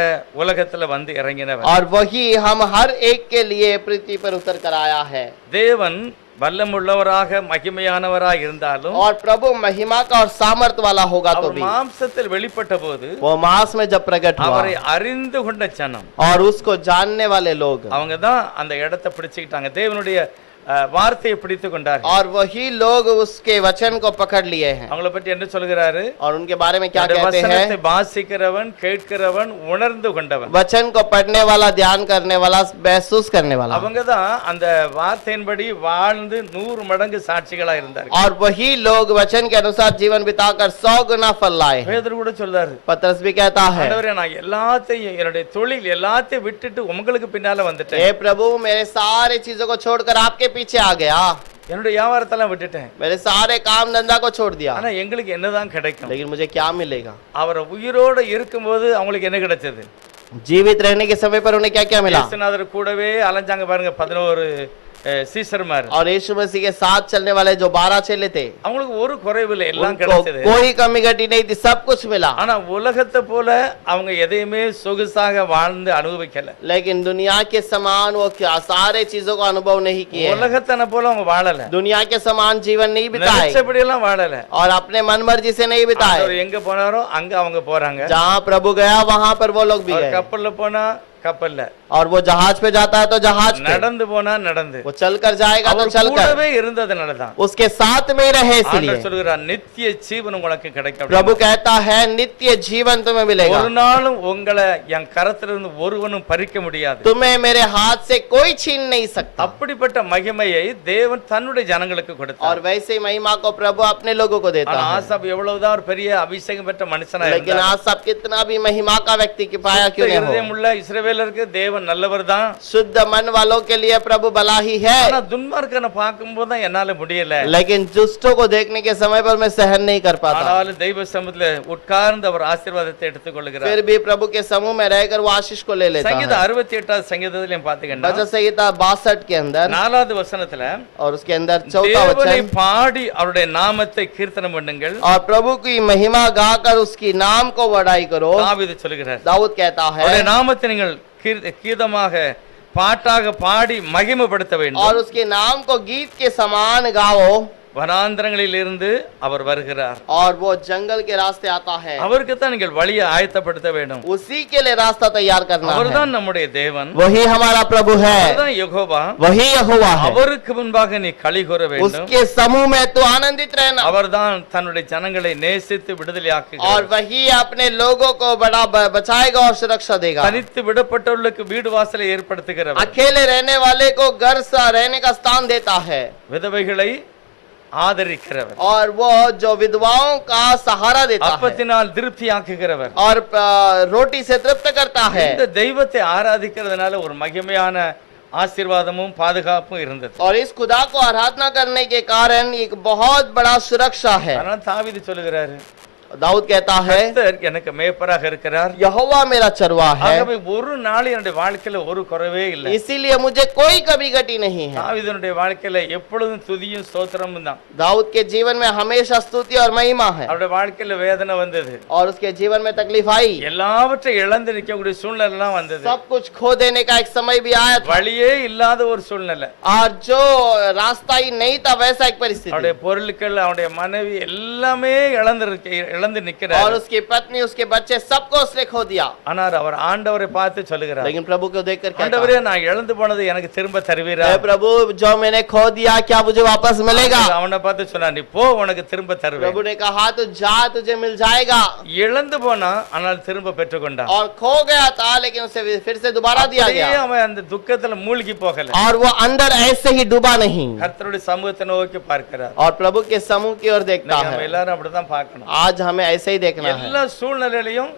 உலகத்துல வந்து இறங்கினவர். और वही हम हर एक के लिए पृथ्वी पर उतर कर आया है। தேவன் வல்லமுள்ளவராக மகிமையானவராக இருந்தாலும் और प्रभु महिमा का और सामर्थ वाला होगा तो அவர் भी மாம்சத்தில் வெளிப்பட்ட போது वो मांस में जब प्रकट हुआ அவரை அறிந்து கொண்ட ஜனம், और उसको जानने वाले लोग, அவங்க தான் அந்த இடத்தை பிடிச்சுக்கிட்டாங்க. தேவனுடைய வார்த்தையை பிடித்து கொண்டார்கள். और वही लोग उसके वचन को पकड़ लिए हैं। அவங்கள பற்றி என்ன சொல்கிறாரு? और उनके बारे में क्या कहते வசனத்தை हैं? வாசிக்கிறவன், கேட்கிறவன், உணர்ந்து கொண்டவன். वचन को पढ़ने वाला, ध्यान करने वाला, महसूस करने वाला। அவங்க தான் அந்த வார்த்தையின்படி வாழ்ந்து 100 மடங்கு சாட்சிகளா இருந்தார்கள். और वही लोग वचन के अनुसार जीवन बिताकर 100 गुना फल लाए हैं। பேதுரு கூட சொல்றாரு, पतरस भी कहता है, ஆண்டவரே நான் எல்லாத்தையும் என்னுடைய தொழில் எல்லாத்தையும் விட்டுட்டு உங்களுக்கு பின்னால வந்துட்டேன். हे प्रभु मेरे सारे चीजों को छोड़कर आपके पीछे आ गया, என்னுடைய வியாபாரத்தெல்லாம் விட்டுட்டேன். मेरे सारे काम धंधा को छोड़ दिया, ஆனா எங்களுக்கு என்னதான் கிடைக்கும்? लेकिन मुझे क्या मिलेगा? அவர் உயிரோட இருக்கும்போது அவங்களுக்கு என்ன கிடைச்சது? जीवित रहने के समय पर उन्हें क्या क्या मिला? இயேசுநாதர் கூடவே அலைஞ்சாங்க பாருங்க 11 சீசர்மார். और यीशु मसीह के साथ चलने वाले जो 12 चेले थे, அவங்களுக்கு ஒரு குறைவு இல்லை, எல்லாம் उनको கிடைச்சது. कोई कमी घटी नहीं थी, सब कुछ मिला। ஆனா உலகத்தை போல அவங்க எதையுமே சொகுசாக வாழ்ந்து அனுபவிக்கல. लेकिन दुनिया के समान वो क्या सारे चीजों को अनुभव नहीं किए, உலகத்தன போல அவங்க வாழல, दुनिया के समान जीवन नहीं बिताए, நினைச்சபடி எல்லாம் வாழல. और अपने मन मर्जी से नहीं बिताए। ஆண்டவர் எங்க போனாரோ அங்க அவங்க போறாங்க. जहाँ प्रभु गया वहाँ पर वो लोग भी அவர் गए, கப்பல்ல போனா கப்பல்ல, और वो जहाज पे जाता है तो जहाज पे, நடந்து போனா நடந்து, वो चल कर जाएगा तो அவர் चल कर, கூடவே இருந்ததுனாலதான் उसके साथ में ही रहे इसलिए ஆண்டவர் சொல்கிறார் நித்திய ஜீவன் உங்களுக்கு கிடைக்கும். प्रभु कहता है नित्य जीवन तुम्हें मिलेगा, ஒரு நாளும் உங்களை என் கரத்திலிருந்து ஒருவனும் பறிக்க முடியாது. तुम्हें मेरे हाथ से कोई छीन नहीं सकता। அப்படிப்பட்ட மகிமையை தேவன் தன்னுடைய ஜனங்களுக்கு கொடுத்தார். और वैसे ही महिमा को प्रभु अपने लोगों को देता ஆனா है। ஆசாப் எவ்வளவுதான் ஒரு பெரிய அபிஷேகம் பெற்ற மனுஷனா लेकिन இருந்தாலும், आज सब कितना भी महिमा का व्यक्ति की पाया क्यों नहीं இருதயம் हो, உள்ள இஸ்ரவேலருக்கு தேவன் நல்லவர் தான். शुद्ध मन वालों के लिए प्रभु भला ही है, ஆனா துன்மார்க்கனை பார்க்கும்போது தான் என்னால முடியல. लेकिन दुष्टों को देखने के समय पर मैं सहन नहीं कर पाता। ஆனாலும் தெய்வ சமூகத்துல உட்கார்ந்து அவர் ஆசீர்வாதத்தை எடுத்துக்கொள்கிறார். फिर भी प्रभु के समूह में रहकर वो आशीष को ले लेता சங்கீதம் है। 68வது சங்கீதத்திலையும் பாத்தீங்கன்னா भजन संहिता 62 के अंदर 4வது வசனத்துல और उसके अंदर 4वां தேவனை वचन, பாடி அவருடைய நாமத்தை கீர்த்தனம் பண்ணுங்கள். और प्रभु की महिमा गाकर उसकी नाम को बढ़ाई करो, தாவீது சொல்கிறார். दाऊद कहता அவருடைய है, நாமத்தை நீங்கள் கீதமாக பாட்டாக பாடி மகிமைப்படுத்த வேண்டும். और उसके नाम को गीत के समान गाओ, வனாந்தரங்களில் இருந்து அவர் வருகிறார். और वो जंगल के रास्ते आता है, அவருக்கு தான் நீங்கள் வழியை ஆயத்தப்படுத்த வேண்டும். उसी के लिए रास्ता तैयार करना है। அவர்தான் நம்முடைய தேவன், वही हमारा प्रभु है, அவர்தான் யெகோவா. वही यहोवा है। அவருக்கு முன்பாக நீ களி கூற வேண்டும். उसके समूह में तू आनंदित रहना, அவர்தான் தன்னுடைய ஜனங்களை நேசித்து விடுதலையாக்குகிறார். और वही अपने लोगों को बड़ा बचाएगा और सुरक्षा देगा। தனித்து விடப்பட்டவர்களுக்கு வீடு வாசலை ஏற்படுத்துகிறவர், अकेले रहने वाले को घर सा रहने का स्थान देता है, விதவைகளை ஆதரிக்கிறவர், और वो जो विधवाओं का सहारा देता है, அப்பத்தினால் திருப்தியாக்குகிறவர். और रोटी से तृप्त करता है। இந்த தெய்வத்தை ஆராதிக்கிறதுனால ஒரு மகிமையான ஆசீர்வாதமும் பாதுகாப்பும் இருந்தது. और इस खुदा को आराधना करने के कारण एक बहुत बड़ा सुरक्षा है। அதனால தாவீது சொல்லுகிறாரு, दाऊद कहता है, கர்த்தர் எனக்கு மேய்ப்பராக இருக்கிறார், यहोवा मेरा चरवा है, ஆகவே ஒரு நாள் என்னுடைய வாழ்க்கையில ஒரு குறைவே இல்லை. इसीलिए मुझे कोई कमी घटी नहीं है। தாவீதுனுடைய வாழ்க்கையில எப்பொழுதும் துதியும் ஸ்தோத்திரமும் தான். दाऊद के जीवन में हमेशा स्तुति और महिमा है, அவருடைய வாழ்க்கையில வேதனை வந்தது, और उसके जीवन में तकलीफ आई, எல்லாவற்றை இழந்து நிற்கக்கூடிய சூழ்நிலை எல்லாம் வந்தது, सब कुछ खो देने का एक समय भी आया था, வழியே இல்லாத ஒரு சூழ்நிலை. और जो रास्ता ही नहीं था वैसा एक परिस्थिति, அவருடைய பொருட்கள், அவருடைய மனைவி எல்லாமே இழந்து और நிற்கிறார். उसकी पत्नी, उसके बच्चे, सबको उसने खो दिया। ஆனால் அவர் ஆண்டவரை பார்த்து சொல்லுகிறார், लेकिन प्रभु को देखकर कहता ஆண்டவரே நான் இழந்து போனது எனக்கு திரும்ப தருவீரா? है, प्रभु जो मैंने खो दिया क्या मुझे वापस मिलेगा? அவனை பார்த்து சொன்னார், நீ போ, உனக்கு திரும்ப தருவேன். प्रभु ने कहा तू जा, तुझे मिल जाएगा। இழந்து போனா ஆனால் திரும்ப பெற்றுக்கொண்டான். और खो गया था लेकिन उसे फिर से दोबारा दिया அப்படியே गया, அவன் அந்த துக்கத்துல மூழ்கி போகல, और वो अंदर ऐसे ही डूबा नहीं, கர்த்தருடைய சமூகத்தை நோக்கி பார்க்கிறார். और प्रभु के समूह की ओर देखता நம்ம है। எல்லாரும் அப்படிதான் பார்க்கணும். आज हमें ऐसे ही देखना है, எல்லா சூழ்நிலையிலையும்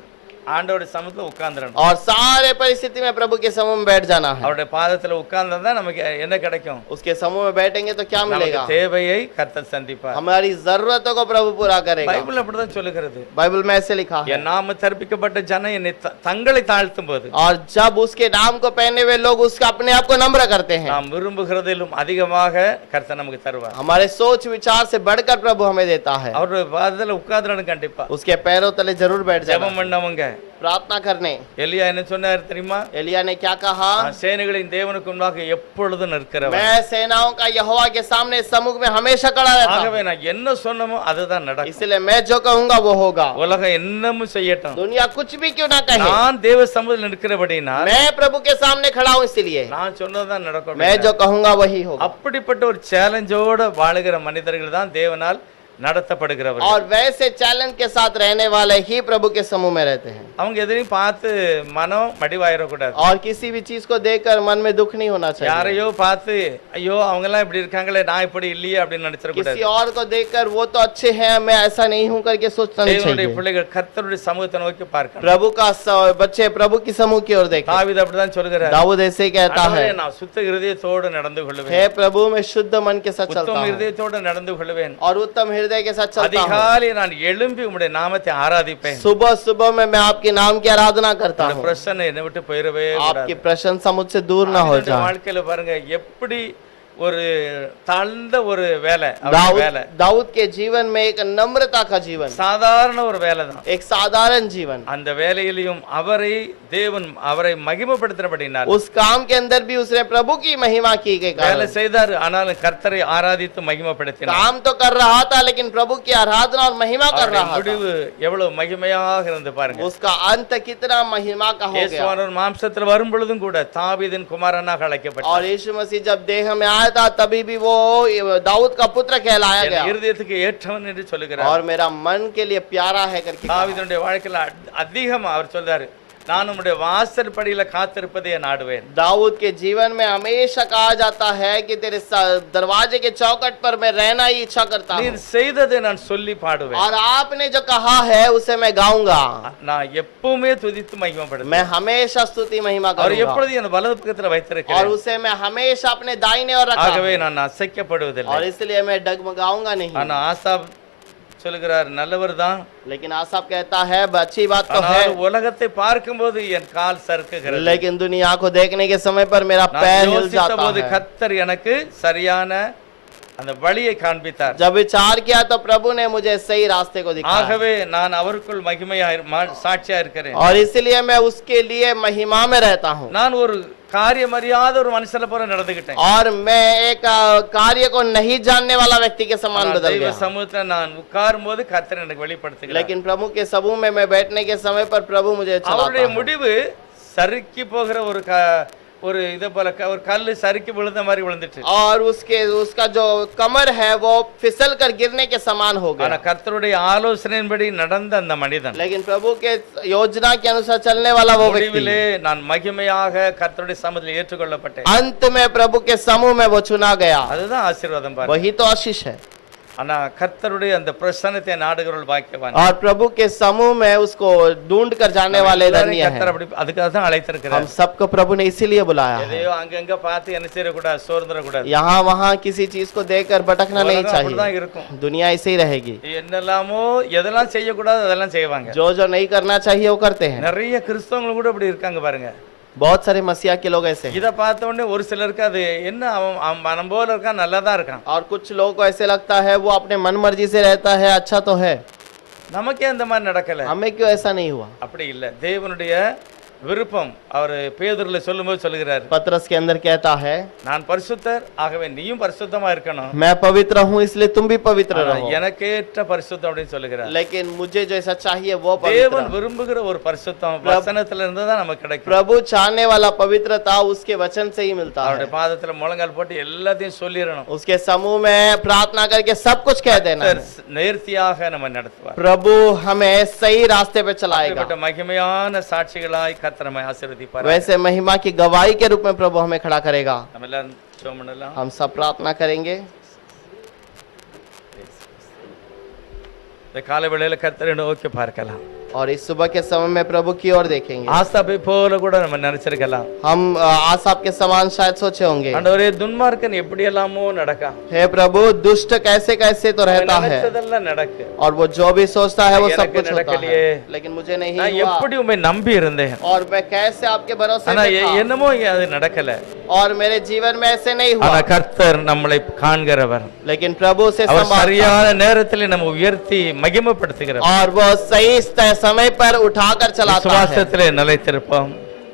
ஆண்டவருடைய சமூகத்துல உட்கார்ந்துடணும். और सारे परिस्थिति में प्रभु के समूह में बैठ जाना है। அவருடைய பாதத்துல உட்கார்ந்தா நமக்கு என்ன கிடைக்கும்? उसके समूह में बैठेंगे तो क्या நமக்கு मिलेगा? தேவையை கர்த்தர் சந்திப்பார். हमारी जरूरतों को प्रभु पूरा करेगा। பைபிள் அப்படிதான் சொல்லுகிறது. बाइबल में ऐसे लिखा है, என் நாம தரிப்பிக்கப்பட்ட ஜனம் என்னை தங்களை தாழ்த்தும் போது, और जब उसके नाम को पहने हुए लोग उसका अपने आप को नम्र करते हैं, நாம் விரும்புகிறதிலும் அதிகமாக கர்த்தர் நமக்கு தருவார். हमारे सोच विचार से बढ़कर प्रभु हमें देता है। அவருடைய பாதத்துல உட்கார்ந்துடணும் கண்டிப்பா. उसके पैरों तले जरूर बैठ जाना, ஜெபம் பண்ணவங்க प्रार्थना करने। எலியா என்ன சொன்னார் தெரியுமா? एलिया ने क्या कहा? நான் சேனைகளின் தேவனுக்கு முன்பாக எப்பொழுதும் நிற்கிறவன், मैं सेनाओं का यहोवा के सामने सम्मुख में हमेशा खड़ा रहता हूं, ஆகவே நான் என்ன சொன்னமோ அதுதான் நடக்கும். इसलिए मैं जो कहूंगा वो होगा। உலகம் என்னமும் செய்யட்டும், दुनिया कुछ भी क्यों ना कहे, நான் தேவ சமூகத்தில் நிற்கிறபடினால் मैं प्रभु के सामने खड़ा हूं, इसलिए நான் சொன்னதுதான் நடக்கும். मैं जो कहूंगा वही होगा। அப்படிப்பட்ட ஒரு சேலஞ்சோட வாழுகிற மனிதர்கள் தான் தேவனால் நடத்தப்படுகிறவர். और वैसे चैलेंज के साथ रहने वाले ही प्रभु के समूह में रहते हैं, அவங்க எதையும் பார்த்து மனம் மடிவாயிடக்கூடாது. और किसी भी चीज को देखकर मन में दुख नहीं होना चाहिए। யாரையோ பார்த்து ஐயோ அவங்க எல்லாம் இப்படி இருக்காங்களே நான் இப்படி இல்லையே அப்படின்னு நினைச்சிடக்கூடாது. किसी और को देखकर वो तो अच्छे हैं मैं ऐसा नहीं हूं करके सोचना नहीं தேவனுடைய चाहिए। பிள்ளைகள் கர்த்தருடைய சமூகத்தை நோக்கி பார்க்கணும். प्रभु का बच्चे प्रभु की समूह की ओर देखें। தாவீது அப்படிதான் சொல்கிறார், दाऊद ऐसे ही कहता है, ஆண்டவரே, நான் சுத்த இருதயத்தோடு நடந்து கொள்வேன், हे प्रभु मैं शुद्ध मन के साथ चलता உத்தம हूं, இருதயத்தோடு நடந்து கொள்வேன், और उत्तम हृदय के साथ चलता हूं। அதிகாலை நான் எழும்பி உம்முடைய நாமத்தை ஆராதிப்பேன். सुबह सुबह में मैं आपके नाम की आराधना करता அந்த हूं, பிரசன்னம் என்னை விட்டு போயிடவே आपकी கூடாது. प्रशंसा मुझसे दूर ना हो தாவீதுடைய जाए। வாழ்க்கையில பாருங்க எப்படி ஒரு தாழ்ந்த ஒரு வேலை, அவருடைய வேலை दाऊद के जीवन में एक नम्रता का जीवन, சாதாரண ஒரு வேலை தான். एक साधारण जीवन, அந்த வேலையிலும் தேவன் அவரை மகிமைப்படுத்தினபடினார் उस काम के अंदर भी उसने प्रभु की महिमा की के வேலை कारण செய்தார். ஆனாலும் கர்த்தரை ஆராதித்து மகிமைப்படுத்தினார். काम तो कर रहा था लेकिन प्रभु की आराधना और महिमा कर அவருடைய रहा था। முடிவு எவ்வளவு மகிமையாக இருந்து பாருங்க. उसका अंत कितना महिमा का हो गया। இயேசுவானவர் மாம்சத்தில் வரும் பொழுதும் கூட தாவீதின் குமாரனாக அழைக்கப்பட்டார். और यीशु मसीह जब देह में आया था तभी भी वो दाऊद का पुत्र कहलाया என் गया, இருதயத்துக்கு ஏற்றவன் என்று சொல்லுகிறார். और मेरा मन के लिए प्यारा है करके कहा। தாவீதுடைய வாழ்க்கையில அதிகமா அவர் சொல்றாரு, நான் உம்முடைய வாசற்படியில காத்திருப்பதை நாடுவேன். दाऊद के जीवन में हमेशा कहा जाता है कि तेरे दरवाजे के चौखट पर मैं रहना ही इच्छा करता हूँ, நீர் செய்ததை நான் சொல்லி பாடுவேன். और आपने जो कहा है उसे मैं गाऊंगा। நான் எப்பவுமே துதித்து மகிமைப்படுவேன். मैं हमेशा स्तुति महिमा அவர் करूंगा, எப்பொழுதும் என் வலது பக்கத்துல और வைத்திருக்கிறார். उसे मैं हमेशा अपने दाहिने ओर रखा ஆகவே हूं, நான் அசைக்கப்படுவதில்லை. और इसलिए मैं डगमगाऊंगा नहीं। ஆனா ஆசாப் சொல்லுகிறார், நல்லவர் தான், लेकिन आसाफ कहता है अच्छी बात तो है, ஆனால் உலகத்தை பார்க்கும்போது என் கால் சறுக்குகிறது. लेकिन दुनिया को देखने के समय पर मेरा நான் पैर हिल யோசித்த जाता போது है। கர்த்தர் எனக்கு சரியான அந்த வழியை காண்பித்தார். जब विचार किया तो प्रभु ने मुझे सही रास्ते को दिखाया ஆகவே நான் அவருக்குள் சாட்சியா இருக்கிறேன். और इसलिए मैं उसके लिए महिमा में रहता हूँ நான் ஒரு காரியம் அறியாத ஒரு மனுஷனை போல நடந்துக்கிட்டேன். और मैं एक कार्य को नहीं जानने वाला व्यक्ति के समान बदल தெய்வ गया சமூகத்துல நான் உட்காரும் போது கர்த்தர் எனக்கு வெளிப்படுத்துகிறார். लेकिन प्रभु के समूह में मैं बैठने के समय पर प्रभु मुझे அவருடைய चलाता है முடிவு சறுக்கி போகிற ஒரு இத போல ஒரு கல்லு சறுக்கி விழுந்த மாதிரி விழுந்துட்டு. और उसका जो कमर है वो फिसल कर गिरने के समान हो ஆனா गया கர்த்தருடைய ஆலோசனையின்படி நடந்த அந்த மனிதன் लेकिन प्रभु के योजना के अनुसार चलने वाला वो व्यक्ति முடிவிலே நான் மகிமையாக கர்த்தருடைய சமூகத்தில் ஏற்றுக்கொள்ளப்பட்டேன். अंत में प्रभु के समूह में वो चुना गया அதுதான் ஆசீர்வாதம் பாருங்க. वही तो आशीष है ஆனா கர்த்தருடைய அந்த பிரசன்னத்தை நாடுகிறவர்கள் பாக்கியவான். और प्रभु के समूह में उसको ढूंढ कर जाने वाले धन्य हैं கர்த்தர் அப்படி அதுக்காக தான் அழைத்திருக்கிறார். हम सबको प्रभु ने इसीलिए बुलाया है எதையோ அங்கங்க பார்த்து என்ன செய்ய கூடாது, சோர்ந்துற கூடாது. यहाँ वहाँ किसी चीज को देखकर भटकना नहीं உலகம் அப்படிதான் चाहिए இருக்கும். दुनिया ऐसे ही रहेगी என்னெல்லாமோ எதெல்லாம் செய்யக்கூடாது அதெல்லாம் செய்வாங்க. जो जो नहीं करना चाहिए वो करते हैं நிறைய கிறிஸ்தவங்க கூட இப்படி இருக்காங்க பாருங்க. बहुत सारे मसीहा के लोग ऐसे हैं இத பார்த்த உடனே ஒரு சிலருக்கு அது என்ன அவன் மனம் போல இருக்கான், நல்லா தான் இருக்கான். और कुछ लोगों को ऐसे लगता है वो अपने मन मर्जी से रहता है अच्छा तो है நமக்கே அந்த மாதிரி நடக்கல. हमें क्यों ऐसा नहीं हुआ அப்படி இல்ல. தேவனுடைய விருப்பம் அவர் பேதுருல சொல்லும்போது சொல்லுகிறார், पतरस के अंदर कहता है நான் பரிசுத்தர் ஆகவே நீயும் பரிசுத்தமா இருக்கணும், मैं पवित्र हूँ इसलिए तुम भी पवित्र ஆனா रहो எனக்கேற்ற பரிசுத்தம் அப்படின்னு சொல்லுகிறார். लेकिन मुझे जैसा चाहिए वो தேவன் पवित्र விரும்புகிற ஒரு பரிசுத்தம் வசனத்துல இருந்து தான் நமக்கு கிடைக்கும். प्रभु चाहने वाला पवित्रता उसके वचन से ही मिलता அவருடைய है பாதத்துல முழங்கால் போட்டு எல்லாத்தையும் சொல்லிடணும். उसके समूह में प्रार्थना करके सब कुछ कह देना है நேர்த்தியாக நம்ம நடத்துவார். प्रभु हमें सही रास्ते पे चलाएगा அப்படிப்பட்ட மகிமையான சாட்சிகளாய் கர்த்தர் நம்மை ஆசீர்வதிப்பார். वैसे महिमा की गवाही के रूप में प्रभु हमें खड़ा करेगा நம்ம எல்லாரும் ஜெபம் பண்ணலாம். हम सब प्रार्थना करेंगे இந்த காலை வேளையில கர்த்தரை நோக்கி பார்க்கலாம். और इस सुबह के समय में प्रभु की ओर देखेंगे ஆசாப்பை போல கூட நம்ம நினைச்சிருக்கலாம். हम आसाप के समान शायद सोचे होंगे ஆண்டவரே துன்மார்க்கன் எப்படி எல்லாமோ நடக்கான், हे प्रभु दुष्ट कैसे कैसे तो रहता है நினைச்சதெல்லாம் நடக்கு, और वो जो भी सोचता है वो सब எனக்கு कुछ होता நடக்கலையே. है लेकिन मुझे नहीं நான் हुआ எப்படி உம்மை நம்பி இருந்தேன், और मैं कैसे आपके भरोसे ஆனா पे था என்னமோ அது நடக்கல. और मेरे जीवन में ऐसे नहीं ஆனா हुआ கர்த்தர் நம்மளை காண்கிறவர். लेकिन प्रभु से அவர் संभालता சரியான நேரத்தில் நம்ம உயர்த்தி மகிமைப்படுத்துகிறவர். और वो सही समय पर उठाकर चलाता है விசுவாசத்திலே நிலைத்திருப்போம்.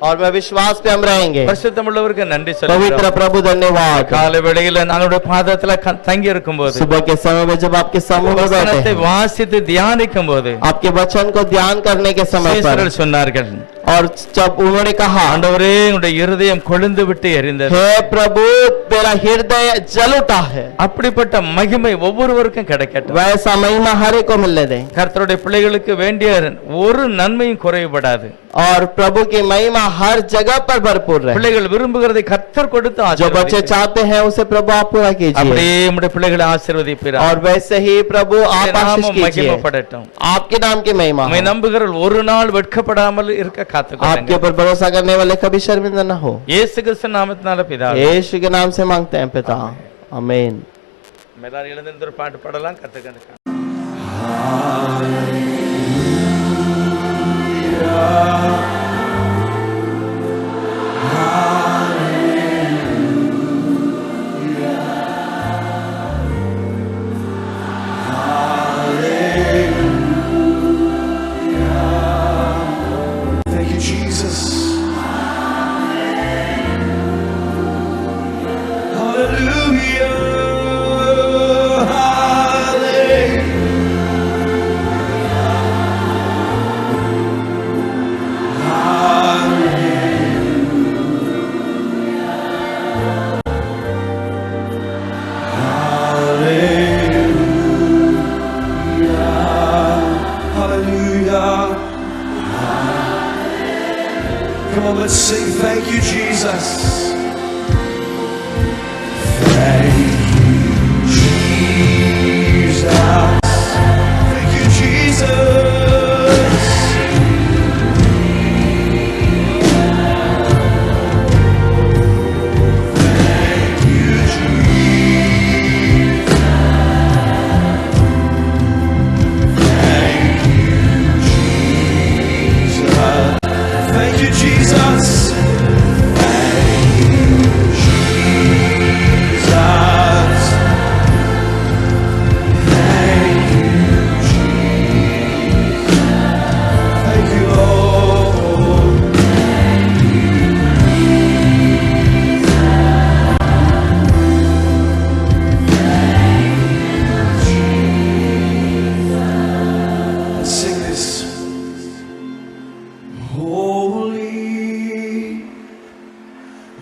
और मैं विश्वास पे हम रहेंगे பரிசுத்தமுள்ளவருக்கு நன்றி पवित्र சொல்லுகிறோம். प्रभु धन्यवाद காலை வேளையில நாங்களுடைய பாதத்துல தங்கி இருக்கும்போது, सुबह के समय में जब आपके समूह में बैठे வசனத்தை हैं, வாசித்து தியானிக்கும் போது आपके वचन को ध्यान करने के समय पर சீஷர்கள் சொன்னார்கள், और जब उन्होंने कहा ஆண்டவரே உங்களுடைய இருதயம் கொழுந்து விட்டு எரிந்தது. हे प्रभु मेरा हृदय जल उठा है அப்படிப்பட்ட மகிமை ஒவ்வொருவருக்கும் கிடைக்கட்டும். वैसा महिमा हर एक को मिलने दें கர்த்தருடைய பிள்ளைகளுக்கு வேண்டிய ஒரு நன்மையும் குறைவுபடாது. और प्रभु की महिमा हर जगह पर भरपूर रहे பிள்ளைகள் விரும்புகிறதை கர்த்தர் கொடுத்து जो बच्चे ஆசீர்வதிப்பார். चाहते हैं उसे प्रभु आप पूरा कीजिए அப்படியே உம்முடைய பிள்ளைகளை ஆசீர்வதிப்பீராக. और वैसे ही प्रभु आप உம்முடைய आशीष நாமம் कीजिए மகிமைப்படட்டும். आपके नाम की महिमा உம்மை हो। நம்புகிறவர்கள் ஒரு நாள் வெட்கப்படாமல் இருக்க आपके காத்துக்கொள்ளுங்க. ऊपर भरोसा करने वाले कभी शर्मिंदा न हो இயேசு கிறிஸ்து நாமத்தினால பிதாவே. यीशु के नाम से मांगते हैं पिता आमीन நம்ம எல்லாரும் எழுந்திருந்து ஒரு பாட்டு பாடலாம். கத்துக்கணும். Thank you, Jesus. Hallelujah. Hallelujah. Hallelujah. Come on, let's sing. Thank you, Jesus. Thank you, Jesus. Thank you, Jesus. Thank you, Jesus. Thank you, Jesus. Thank you, Jesus. Thank you, Jesus.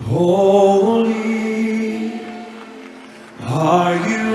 Holy are you,